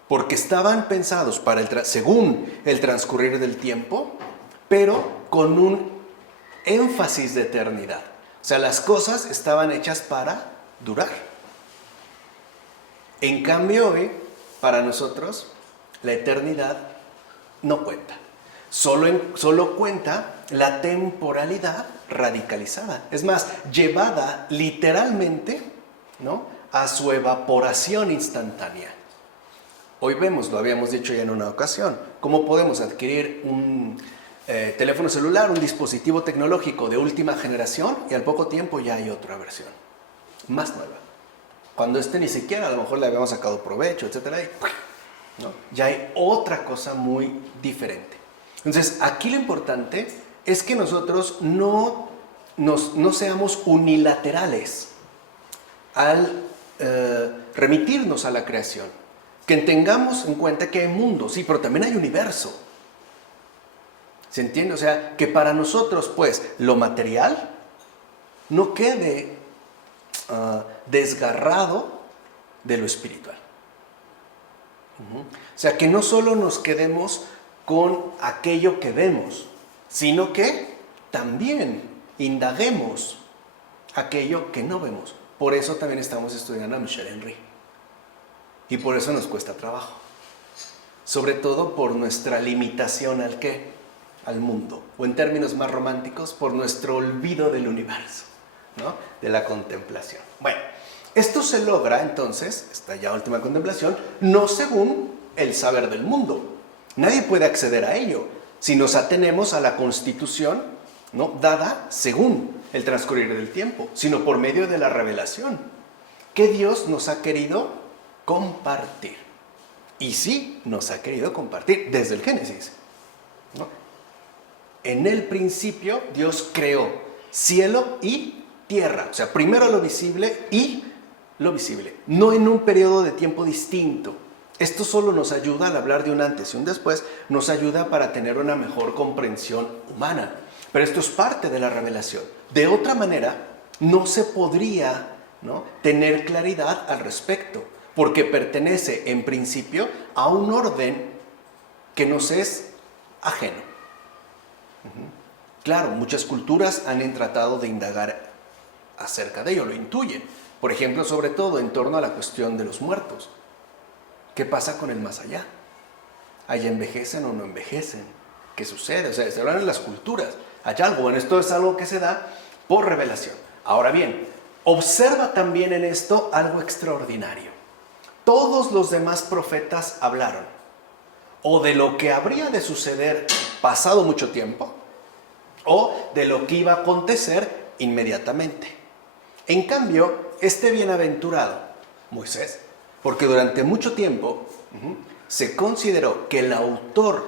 porque estaban pensados según el transcurrir del tiempo, pero con un énfasis de eternidad. O sea, las cosas estaban hechas para durar. En cambio hoy, para nosotros, la eternidad no cuenta. Solo cuenta la temporalidad radicalizada. Es más, llevada literalmente, ¿no?, a su evaporación instantánea. Hoy vemos, lo habíamos dicho ya en una ocasión, cómo podemos adquirir un teléfono celular, un dispositivo tecnológico de última generación, y al poco tiempo ya hay otra versión, más nueva. Cuando ni siquiera a lo mejor le habíamos sacado provecho, etcétera, ¿no?, ya hay otra cosa muy diferente. Entonces, aquí lo importante es que nosotros no seamos unilaterales al remitirnos a la creación. Que tengamos en cuenta que hay mundo, sí, pero también hay universo. ¿Se entiende? O sea, que para nosotros, pues, lo material no quede desgarrado de lo espiritual. O sea, que no solo nos quedemos con aquello que vemos, sino que también indaguemos aquello que no vemos. Por eso también estamos estudiando a Michel Henry. Y por eso nos cuesta trabajo. Sobre todo por nuestra limitación ¿al qué? Al mundo. O en términos más románticos, por nuestro olvido del universo, ¿no?, de la contemplación. Bueno, esto se logra entonces, esta ya última contemplación, no según el saber del mundo. Nadie puede acceder a ello si nos atenemos a la constitución, ¿no?, dada según el transcurrir del tiempo, sino por medio de la revelación que Dios nos ha querido compartir. Y sí, nos ha querido compartir desde el Génesis, ¿no? En el principio Dios creó cielo y tierra, o sea, primero lo visible y lo visible, no en un periodo de tiempo distinto. Esto solo nos ayuda, al hablar de un antes y un después, nos ayuda para tener una mejor comprensión humana. Pero esto es parte de la revelación. De otra manera, no se podría, ¿no?, tener claridad al respecto, porque pertenece en principio a un orden que nos es ajeno. Claro, muchas culturas han tratado de indagar acerca de ello, lo intuyen. Por ejemplo, sobre todo en torno a la cuestión de los muertos. ¿Qué pasa con el más allá? ¿Allá envejecen o no envejecen? ¿Qué sucede? O sea, se hablan de las culturas. ¿Hay algo? Bueno, esto es algo que se da por revelación. Ahora bien, observa también en esto algo extraordinario. Todos los demás profetas hablaron o de lo que habría de suceder pasado mucho tiempo, o de lo que iba a acontecer inmediatamente. En cambio, este bienaventurado, Moisés, porque durante mucho tiempo se consideró que el autor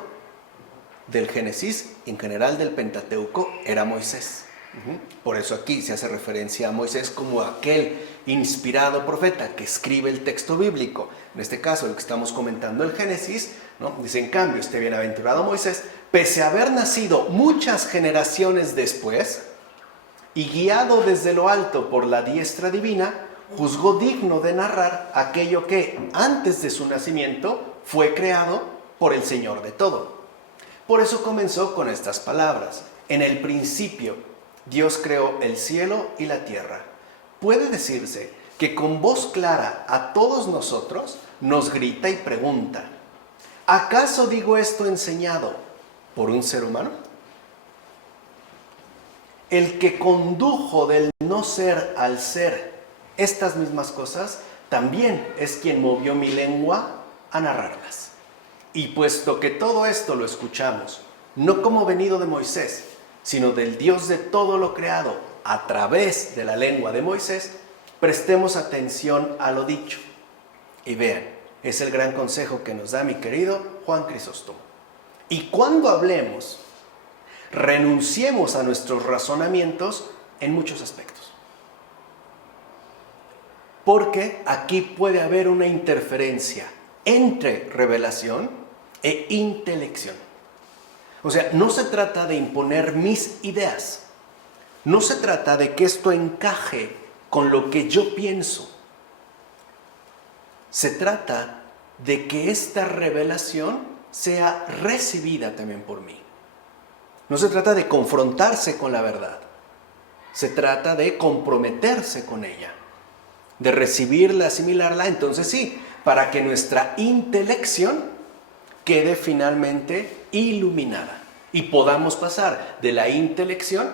del Génesis, en general del Pentateuco, era Moisés. Por eso aquí se hace referencia a Moisés como aquel inspirado profeta que escribe el texto bíblico. En este caso, el que estamos comentando, el Génesis, ¿no? Dice, en cambio, este bienaventurado Moisés, pese a haber nacido muchas generaciones después y guiado desde lo alto por la diestra divina, juzgó digno de narrar aquello que antes de su nacimiento fue creado por el Señor de todo. Por eso comenzó con estas palabras: en el principio Dios creó el cielo y la tierra. Puede decirse que con voz clara a todos nosotros nos grita y pregunta: ¿acaso digo esto enseñado por un ser humano? El que condujo del no ser al ser estas mismas cosas, también es quien movió mi lengua a narrarlas. Y puesto que todo esto lo escuchamos, no como venido de Moisés, sino del Dios de todo lo creado a través de la lengua de Moisés, prestemos atención a lo dicho. Y vean, es el gran consejo que nos da mi querido Juan Crisóstomo. Y cuando hablemos, renunciemos a nuestros razonamientos en muchos aspectos. Porque aquí puede haber una interferencia entre revelación e intelección. O sea, no se trata de imponer mis ideas. No se trata de que esto encaje con lo que yo pienso. Se trata de que esta revelación sea recibida también por mí. No se trata de confrontarse con la verdad. Se trata de comprometerse con ella, de recibirla, asimilarla, entonces sí, para que nuestra intelección quede finalmente iluminada y podamos pasar de la intelección,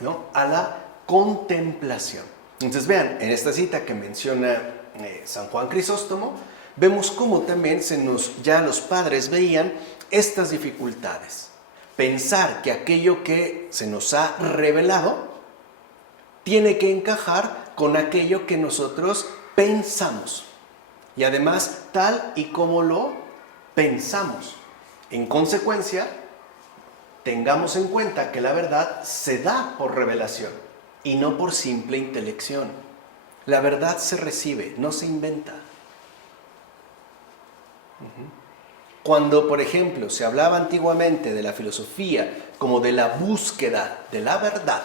¿no?, a la contemplación. Entonces vean, en esta cita que menciona San Juan Crisóstomo, vemos cómo también ya los padres veían estas dificultades. Pensar que aquello que se nos ha revelado tiene que encajar con aquello que nosotros pensamos. Y además, tal y como lo pensamos. En consecuencia, tengamos en cuenta que la verdad se da por revelación y no por simple intelección. La verdad se recibe, no se inventa. Cuando, por ejemplo, se hablaba antiguamente de la filosofía como de la búsqueda de la verdad,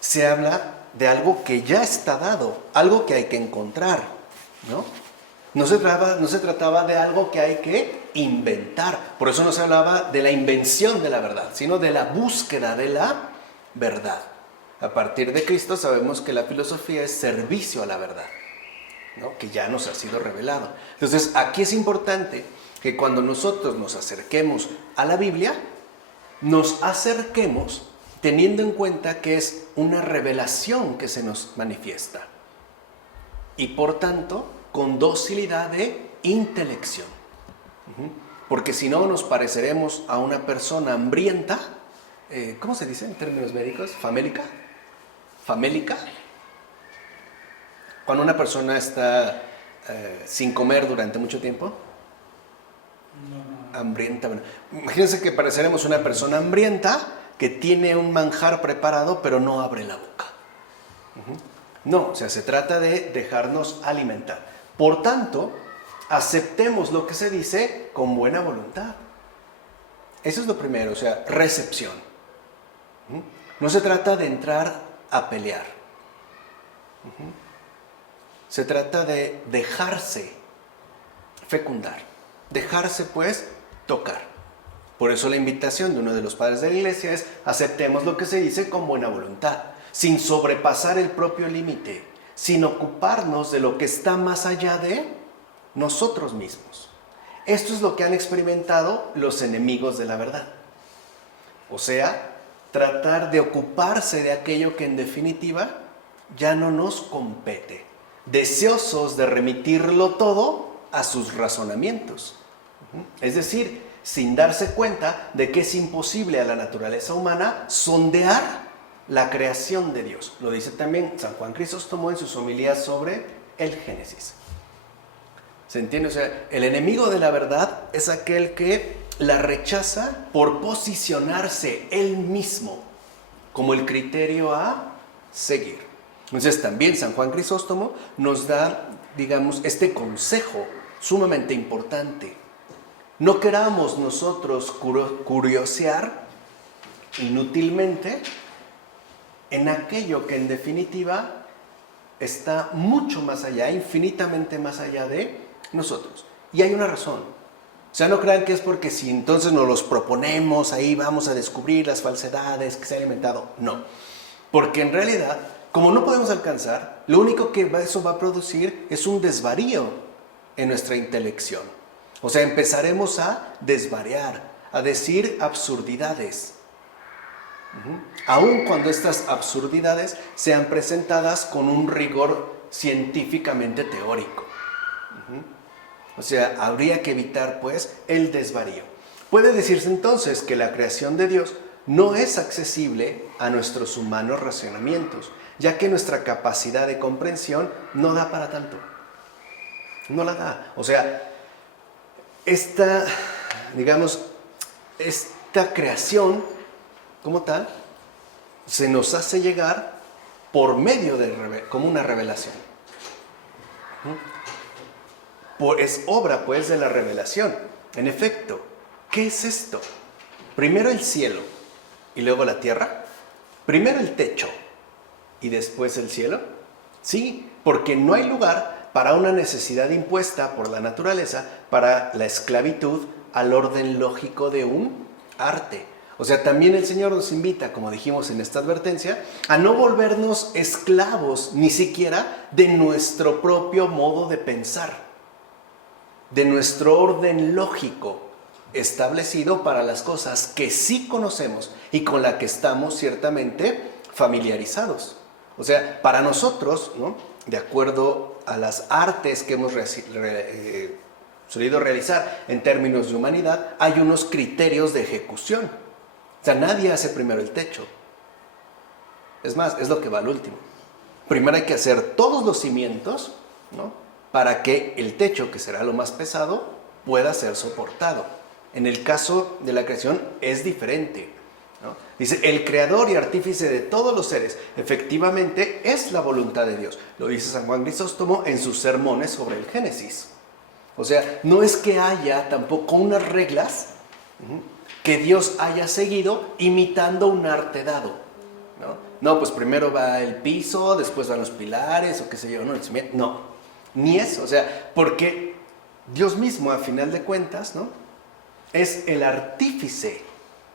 se habla de algo que ya está dado, algo que hay que encontrar, ¿no? No se trataba de algo que hay que inventar. Por eso no se hablaba de la invención de la verdad, sino de la búsqueda de la verdad. A partir de Cristo sabemos que la filosofía es servicio a la verdad, ¿no?, que ya nos ha sido revelado. Entonces, aquí es importante que cuando nosotros nos acerquemos a la Biblia, nos acerquemos teniendo en cuenta que es una revelación que se nos manifiesta. Y por tanto, con docilidad de intelección. Porque si no, nos pareceremos a una persona hambrienta, ¿cómo se dice en términos médicos? ¿Famélica? ¿Famélica? Cuando una persona está sin comer durante mucho tiempo. Hambrienta. Bueno, imagínense que pareceremos una persona hambrienta que tiene un manjar preparado pero no abre la boca. No, o sea, se trata de dejarnos alimentar. Por tanto, aceptemos lo que se dice con buena voluntad. Eso es lo primero, o sea, recepción. No se trata de entrar a pelear. Se trata de dejarse fecundar, dejarse pues tocar. Por eso la invitación de uno de los padres de la iglesia es: aceptemos lo que se dice con buena voluntad, sin sobrepasar el propio límite, sin ocuparnos de lo que está más allá de nosotros mismos. Esto es lo que han experimentado los enemigos de la verdad. O sea, tratar de ocuparse de aquello que en definitiva ya no nos compete, deseosos de remitirlo todo a sus razonamientos. Es decir, sin darse cuenta de que es imposible a la naturaleza humana sondear la creación de Dios. Lo dice también San Juan Crisóstomo en sus homilías sobre el Génesis. ¿Se entiende? O sea, el enemigo de la verdad es aquel que la rechaza por posicionarse él mismo como el criterio a seguir. Entonces también San Juan Crisóstomo nos da, digamos, este consejo sumamente importante. No queramos nosotros curiosear inútilmente en aquello que en definitiva está mucho más allá, infinitamente más allá de nosotros. Y hay una razón. O sea, no crean que es porque si entonces nos los proponemos, ahí vamos a descubrir las falsedades que se han inventado. No. Porque en realidad, como no podemos alcanzar, lo único que eso va a producir es un desvarío en nuestra intelección. O sea, empezaremos a desvariar, a decir absurdidades. Aun cuando estas absurdidades sean presentadas con un rigor científicamente teórico. O sea, habría que evitar, pues, el desvarío. Puede decirse entonces que la creación de Dios no es accesible a nuestros humanos racionamientos, ya que nuestra capacidad de comprensión no da para tanto. No la da. O sea, esta creación como tal se nos hace llegar por medio como una revelación. Es obra, pues, de la revelación. En efecto, ¿qué es esto? Primero el cielo y luego la tierra. Primero el techo y después el cielo. Sí, porque no hay lugar para una necesidad impuesta por la naturaleza para la esclavitud al orden lógico de un arte. O sea, también el Señor nos invita, como dijimos en esta advertencia, a no volvernos esclavos ni siquiera de nuestro propio modo de pensar, de nuestro orden lógico establecido para las cosas que sí conocemos y con la que estamos ciertamente familiarizados. O sea, para nosotros, ¿no?, de acuerdo a las artes que hemos solido realizar en términos de humanidad, hay unos criterios de ejecución. O sea, nadie hace primero el techo. Es más, es lo que va al último. Primero hay que hacer todos los cimientos, ¿no?, para que el techo, que será lo más pesado, pueda ser soportado. En el caso de la creación es diferente, ¿no? Dice, el creador y artífice de todos los seres, efectivamente es la voluntad de Dios. Lo dice San Juan Crisóstomo en sus sermones sobre el Génesis. O sea, no es que haya tampoco unas reglas que Dios haya seguido imitando un arte dado, ¿no? No, pues primero va el piso, después van los pilares o qué sé yo, no, ni eso. O sea, porque Dios mismo, a final de cuentas, ¿no?, es el artífice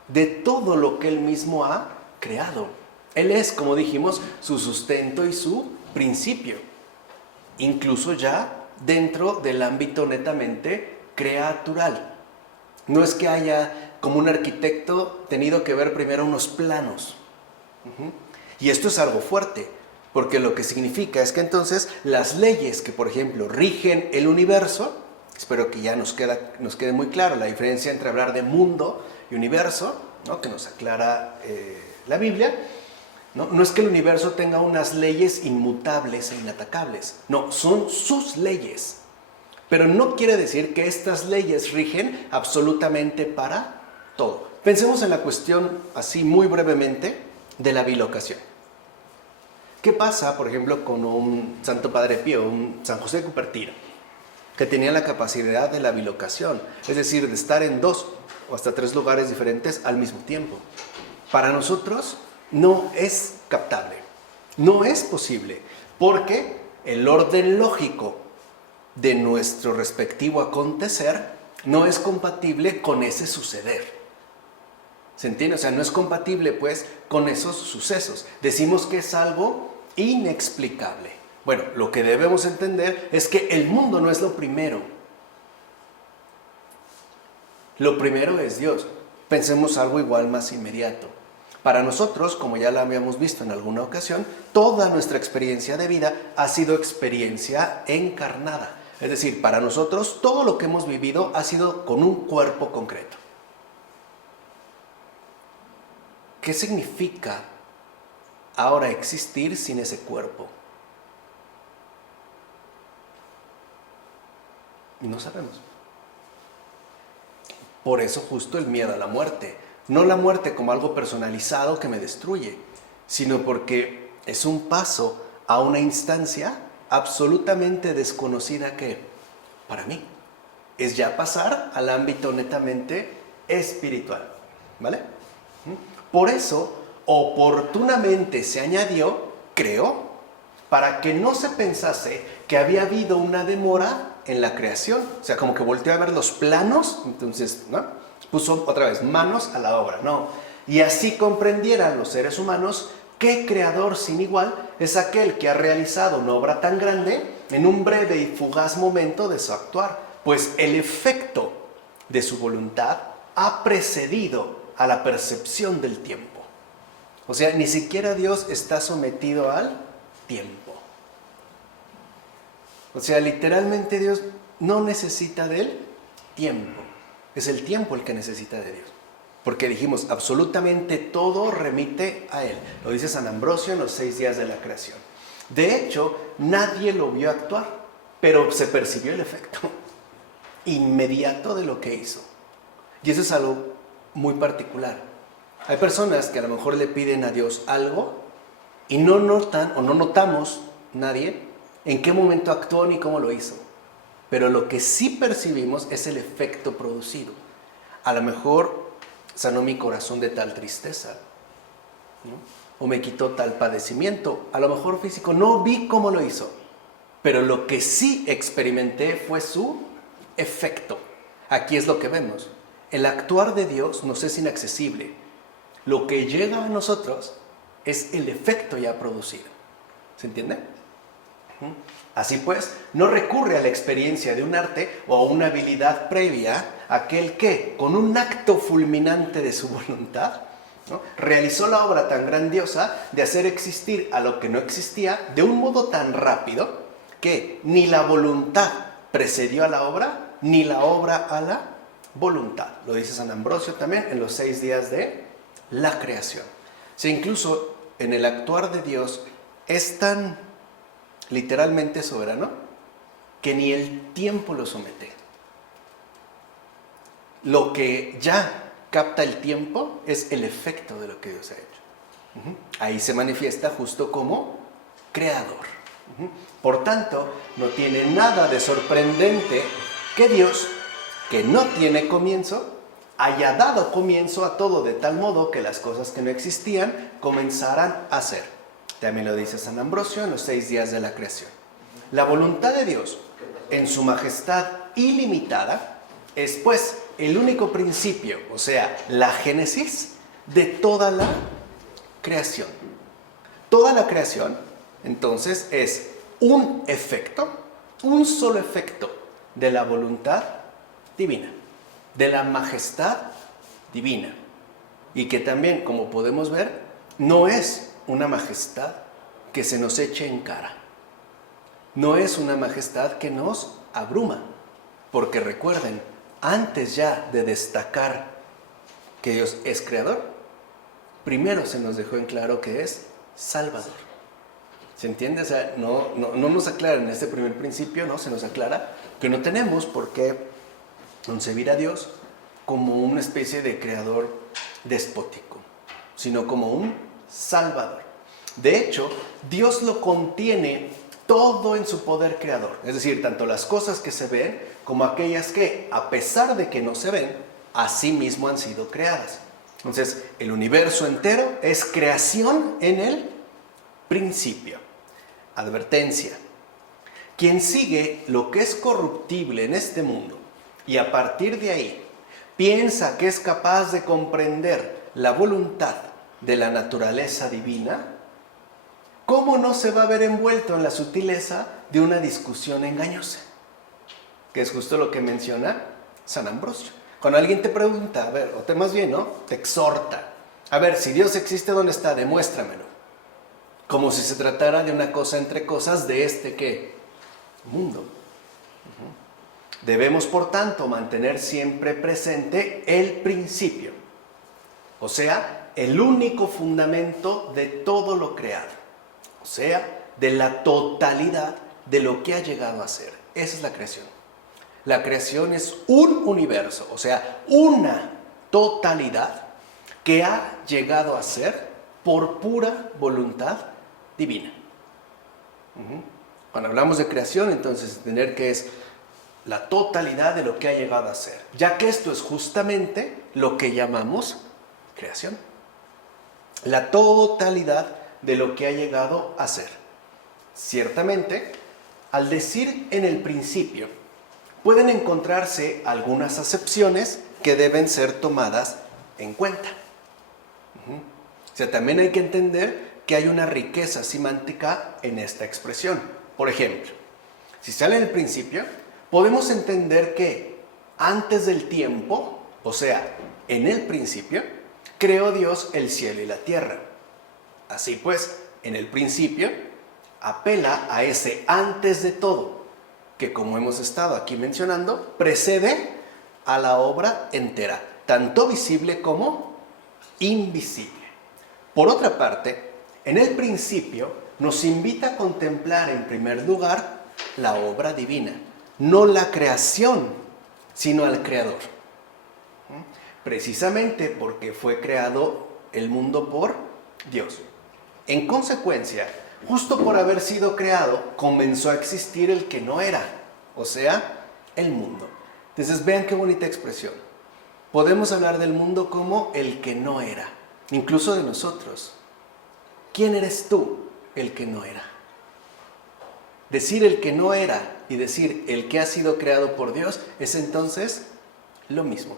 de todo lo que Él mismo ha creado. Él es, como dijimos, su sustento y su principio, incluso ya dentro del ámbito netamente creatural. No es que haya, como un arquitecto, tenido que ver primero unos planos. Y esto es algo fuerte, porque lo que significa es que entonces las leyes que, por ejemplo, rigen el universo, espero que ya nos quede muy claro la diferencia entre hablar de mundo y universo, ¿no?, que nos aclara la Biblia. No es que el universo tenga unas leyes inmutables e inatacables, no, son sus leyes. Pero no quiere decir que estas leyes rigen absolutamente para todo. Pensemos en la cuestión, así muy brevemente, de la bilocación. ¿Qué pasa, por ejemplo, con un Santo Padre Pío, un San José de Cupertino, que tenía la capacidad de la bilocación, es decir, de estar en 2 o hasta 3 lugares diferentes al mismo tiempo? Para nosotros no es captable, no es posible, porque el orden lógico de nuestro respectivo acontecer no es compatible con ese suceder. ¿Se entiende? O sea, no es compatible, pues, con esos sucesos. Decimos que es algo inexplicable. Bueno, lo que debemos entender es que el mundo no es lo primero. Lo primero es Dios. Pensemos algo igual más inmediato. Para nosotros, como ya lo habíamos visto en alguna ocasión, toda nuestra experiencia de vida ha sido experiencia encarnada. Es decir, para nosotros todo lo que hemos vivido ha sido con un cuerpo concreto. ¿Qué significa ahora existir sin ese cuerpo? No sabemos. Por eso justo el miedo a la muerte. No la muerte como algo personalizado que me destruye, sino porque es un paso a una instancia absolutamente desconocida que, para mí, es ya pasar al ámbito netamente espiritual. ¿Vale? Por eso, oportunamente se añadió, creo, para que no se pensase que había habido una demora en la creación. O sea, como que volteó a ver los planos, entonces, ¿no? Puso otra vez manos a la obra, ¿no? Y así comprendieran los seres humanos qué creador sin igual es aquel que ha realizado una obra tan grande en un breve y fugaz momento de su actuar, pues el efecto de su voluntad ha precedido a la percepción del tiempo. O sea, ni siquiera Dios está sometido al tiempo. O sea, literalmente Dios no necesita del tiempo. Es el tiempo el que necesita de Dios. Porque dijimos, absolutamente todo remite a Él. Lo dice San Ambrosio en los 6 días de la creación. De hecho, nadie lo vio actuar, pero se percibió el efecto inmediato de lo que hizo. Y eso es algo muy particular. Hay personas que a lo mejor le piden a Dios algo y no notan o no notamos nadie en qué momento actuó ni cómo lo hizo. Pero lo que sí percibimos es el efecto producido. A lo mejor sanó mi corazón de tal tristeza, ¿no? O me quitó tal padecimiento, a lo mejor físico. No vi cómo lo hizo, pero lo que sí experimenté fue su efecto. Aquí es lo que vemos. El actuar de Dios nos es inaccesible. Lo que llega a nosotros es el efecto ya producido. ¿Se entiende? Así pues, no recurre a la experiencia de un arte o a una habilidad previa, aquel que, con un acto fulminante de su voluntad, ¿no?, realizó la obra tan grandiosa de hacer existir a lo que no existía de un modo tan rápido que ni la voluntad precedió a la obra, ni la obra a la voluntad. Lo dice San Ambrosio también en los 6 días de la creación. O sea, incluso en el actuar de Dios es tan literalmente soberano que ni el tiempo lo somete. Lo que ya capta el tiempo es el efecto de lo que Dios ha hecho. Ahí se manifiesta justo como creador. Por tanto, no tiene nada de sorprendente que Dios, que no tiene comienzo, haya dado comienzo a todo de tal modo que las cosas que no existían comenzaran a ser. También lo dice San Ambrosio en los 6 días de la creación. La voluntad de Dios, en su majestad ilimitada, es pues el único principio, o sea, la génesis de toda la creación. Toda la creación, entonces, es un efecto, un solo efecto de la voluntad divina, de la majestad divina. Y que también, como podemos ver, no es una majestad que se nos eche en cara. No es una majestad que nos abruma. Porque recuerden, antes ya de destacar que Dios es creador, primero se nos dejó en claro que es Salvador. ¿Se entiende? O sea, no nos aclara en este primer principio, ¿no? Se nos aclara que no tenemos por qué concebir a Dios como una especie de creador despótico, sino como un Salvador. De hecho, Dios lo contiene todo en su poder creador. Es decir, tanto las cosas que se ven como aquellas que, a pesar de que no se ven, así mismo han sido creadas. Entonces, el universo entero es creación en el principio. Advertencia. Quien sigue lo que es corruptible en este mundo y a partir de ahí piensa que es capaz de comprender la voluntad de la naturaleza divina, ¿cómo no se va a ver envuelto en la sutileza de una discusión engañosa? Que es justo lo que menciona San Ambrosio. Cuando alguien te pregunta, a ver, o más bien, ¿no?, te exhorta, a ver, si Dios existe, ¿dónde está? Demuéstramelo. Como si se tratara de una cosa entre cosas de este, ¿qué?, mundo. Debemos, por tanto, mantener siempre presente el principio, o sea, el único fundamento de todo lo creado, o sea, de la totalidad de lo que ha llegado a ser. Esa es la creación. La creación es un universo, o sea, una totalidad que ha llegado a ser por pura voluntad divina. Cuando hablamos de creación, entonces entender que es la totalidad de lo que ha llegado a ser, ya que esto es justamente lo que llamamos creación. La totalidad de lo que ha llegado a ser. Ciertamente, al decir en el principio, pueden encontrarse algunas acepciones que deben ser tomadas en cuenta. O sea, también hay que entender que hay una riqueza semántica en esta expresión. Por ejemplo, si sale en el principio, podemos entender que antes del tiempo, o sea, en el principio, creó Dios el cielo y la tierra. Así pues, en el principio, apela a ese antes de todo, que como hemos estado aquí mencionando, precede a la obra entera, tanto visible como invisible. Por otra parte, en el principio nos invita a contemplar en primer lugar la obra divina, no la creación, sino al Creador. Precisamente porque fue creado el mundo por Dios. En consecuencia, justo por haber sido creado, comenzó a existir el que no era, o sea, el mundo. Entonces vean qué bonita expresión. Podemos hablar del mundo como el que no era, incluso de nosotros. ¿Quién eres tú, el que no era? Decir el que no era y decir el que ha sido creado por Dios es entonces lo mismo.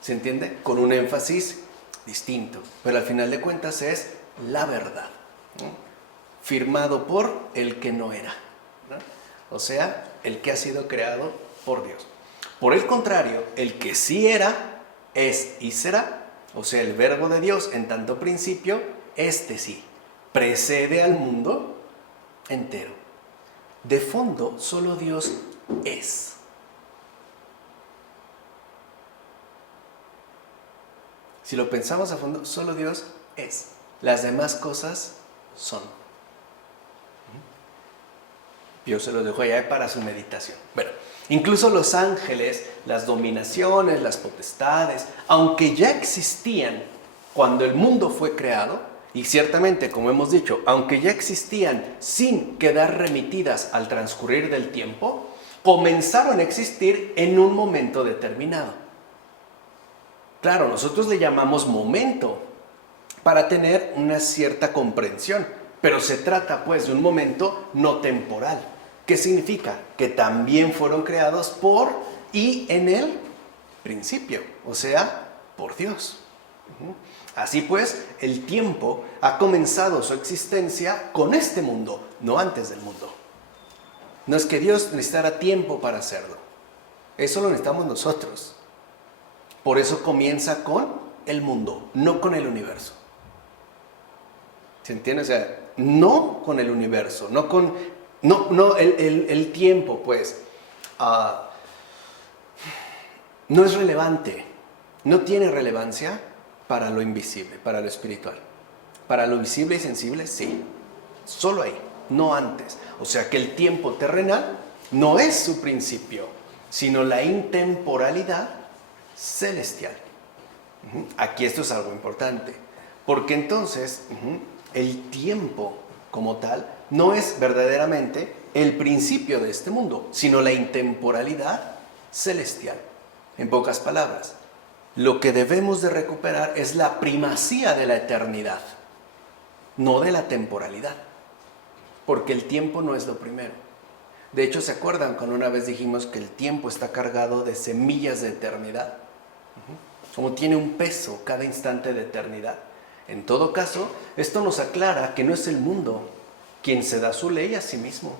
¿Se entiende? Con un énfasis distinto, pero al final de cuentas es la verdad, ¿no? Firmado por el que no era, ¿no? O sea, el que ha sido creado por Dios. Por el contrario, el que sí era, es y será, o sea, el verbo de Dios en tanto principio, este sí, precede al mundo entero. De fondo, solo Dios es. Si lo pensamos a fondo, solo Dios es. Las demás cosas son. Dios se los dejó allá para su meditación. Bueno, incluso los ángeles, las dominaciones, las potestades, aunque ya existían cuando el mundo fue creado, y ciertamente, como hemos dicho, aunque ya existían sin quedar remitidas al transcurrir del tiempo, comenzaron a existir en un momento determinado. Claro, nosotros le llamamos momento para tener una cierta comprensión, pero se trata pues de un momento no temporal. ¿Qué significa? Que también fueron creados por y en el principio, o sea, por Dios. Así pues, el tiempo ha comenzado su existencia con este mundo, no antes del mundo. No es que Dios necesitara tiempo para hacerlo. Eso lo necesitamos nosotros. Por eso comienza con el mundo, no con el universo. ¿Se entiende? O sea, no con el universo, no con... el tiempo, pues, no es relevante, no tiene relevancia para lo invisible, para lo espiritual. Para lo visible y sensible, sí. Solo ahí, no antes. O sea que el tiempo terrenal no es su principio, sino la intemporalidad celestial. Aquí esto es algo importante, porque entonces el tiempo como tal no es verdaderamente el principio de este mundo, sino la intemporalidad celestial. En pocas palabras, lo que debemos de recuperar es la primacía de la eternidad, no de la temporalidad, porque el tiempo no es lo primero. De hecho, ¿se acuerdan cuando una vez dijimos que el tiempo está cargado de semillas de eternidad? Como tiene un peso cada instante de eternidad. En todo caso, esto nos aclara que no es el mundo quien se da su ley a sí mismo,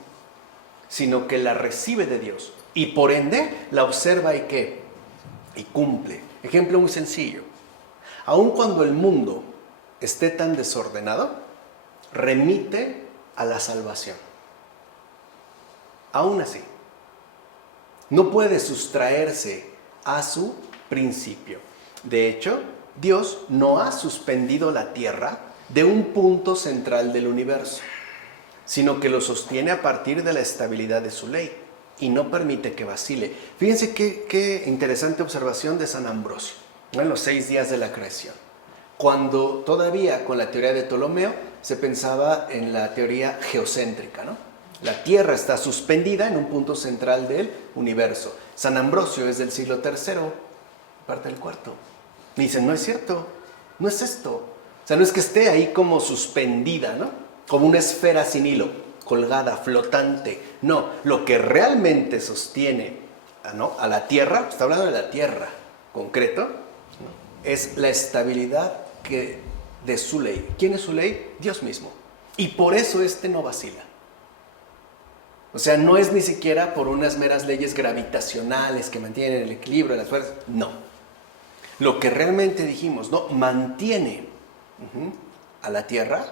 sino que la recibe de Dios y por ende la observa y ¿qué? Y cumple. Ejemplo muy sencillo. Aun cuando el mundo esté tan desordenado, remite a la salvación. Aún así, no puede sustraerse a su principio. De hecho, Dios no ha suspendido la tierra de un punto central del universo, sino que lo sostiene a partir de la estabilidad de su ley y no permite que vacile. Fíjense qué interesante observación de San Ambrosio, ¿no? En los 6 días de la creación. Cuando todavía con la teoría de Ptolomeo se pensaba en la teoría geocéntrica, ¿no? La Tierra está suspendida en un punto central del universo. San Ambrosio es del siglo III, parte del cuarto. Y dicen, no es cierto, no es esto. O sea, no es que esté ahí como suspendida, ¿no? Como una esfera sin hilo. colgada, flotante. No, lo que realmente sostiene, ¿no?, a la tierra, está hablando de la tierra concreto, ¿no?, es la estabilidad de su ley. ¿Quién es su ley? Dios mismo. Y por eso no vacila. O sea, no es ni siquiera por unas meras leyes gravitacionales que mantienen el equilibrio de las fuerzas. No. Lo que realmente dijimos, ¿no?, mantiene a la tierra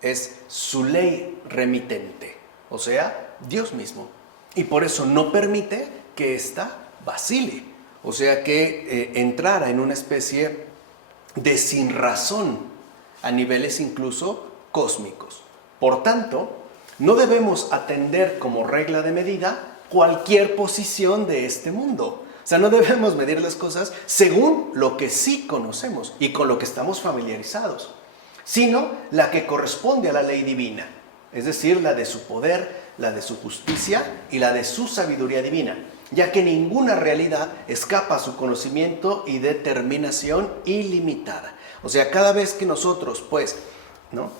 es su ley remitente, o sea, Dios mismo. Y por eso no permite que ésta vacile, o sea, que entrara en una especie de sinrazón a niveles incluso cósmicos. Por tanto, no debemos atender como regla de medida cualquier posición de este mundo. O sea, no debemos medir las cosas según lo que sí conocemos y con lo que estamos familiarizados, sino la que corresponde a la ley divina, es decir, la de su poder, la de su justicia y la de su sabiduría divina, ya que ninguna realidad escapa a su conocimiento y determinación ilimitada. O sea, cada vez que nosotros, pues, ¿no?,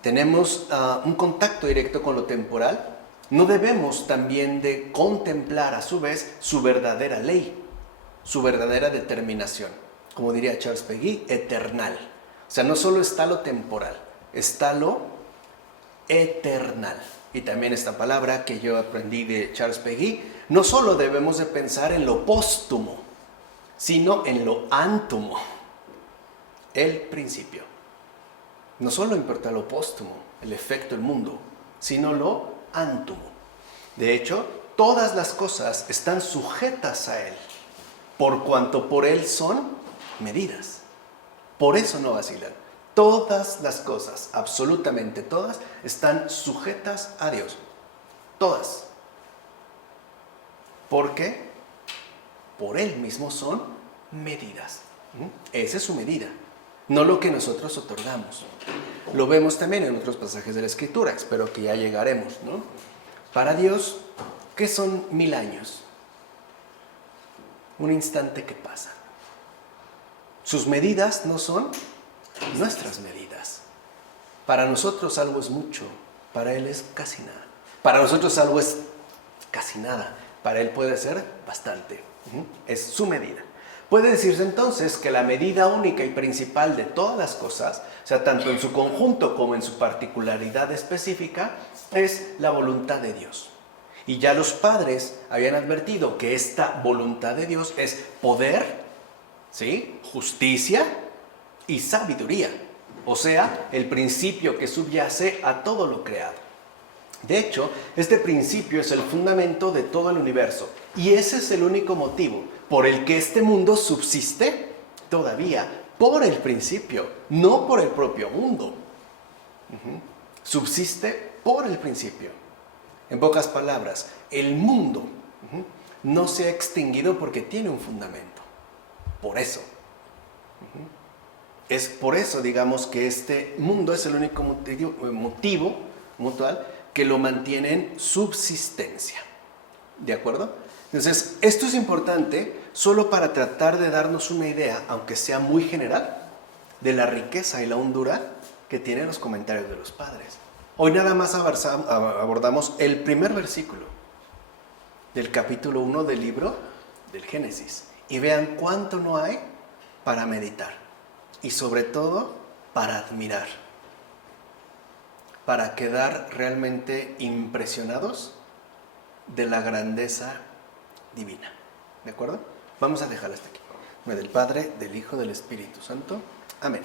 tenemos un contacto directo con lo temporal, no debemos también de contemplar a su vez su verdadera ley, su verdadera determinación, como diría Charles Peguy, eternal. O sea, no solo está lo temporal, está lo eternal. Y también esta palabra que yo aprendí de Charles Peguy, no solo debemos de pensar en lo póstumo, sino en lo ántumo, el principio. No solo importa lo póstumo, el efecto del mundo, sino lo ántumo. De hecho, todas las cosas están sujetas a Él, por cuanto por Él son medidas. Por eso no vacilan. Todas las cosas, absolutamente todas, están sujetas a Dios. Todas. Porque por Él mismo son medidas. Esa es su medida, no lo que nosotros otorgamos. Lo vemos también en otros pasajes de la Escritura, espero que ya llegaremos, ¿no? Para Dios, ¿qué son 1000 años? Un instante que pasa. Sus medidas no son nuestras medidas. Para nosotros algo es mucho, para Él es casi nada. Para nosotros algo es casi nada, para Él puede ser bastante. Es su medida. Puede decirse entonces que la medida única y principal de todas las cosas, o sea, tanto en su conjunto como en su particularidad específica, es la voluntad de Dios. Y ya los padres habían advertido que esta voluntad de Dios es poder, ¿sí?, justicia y sabiduría. O sea, el principio que subyace a todo lo creado. De hecho, este principio es el fundamento de todo el universo. Y ese es el único motivo por el que este mundo subsiste todavía, por el principio, no por el propio mundo. Subsiste por el principio. En pocas palabras, el mundo no se ha extinguido porque tiene un fundamento. Por eso. Es por eso, digamos, que este mundo es el único motivo mutual que lo mantiene en subsistencia. ¿De acuerdo? Entonces, esto es importante solo para tratar de darnos una idea, aunque sea muy general, de la riqueza y la hondura que tienen los comentarios de los padres. Hoy nada más abordamos el primer versículo del capítulo 1 del libro del Génesis. Y vean cuánto no hay para meditar. Y sobre todo, para admirar. Para quedar realmente impresionados de la grandeza divina. ¿De acuerdo? Vamos a dejarlo hasta aquí. En nombre del Padre, del Hijo, del Espíritu Santo. Amén.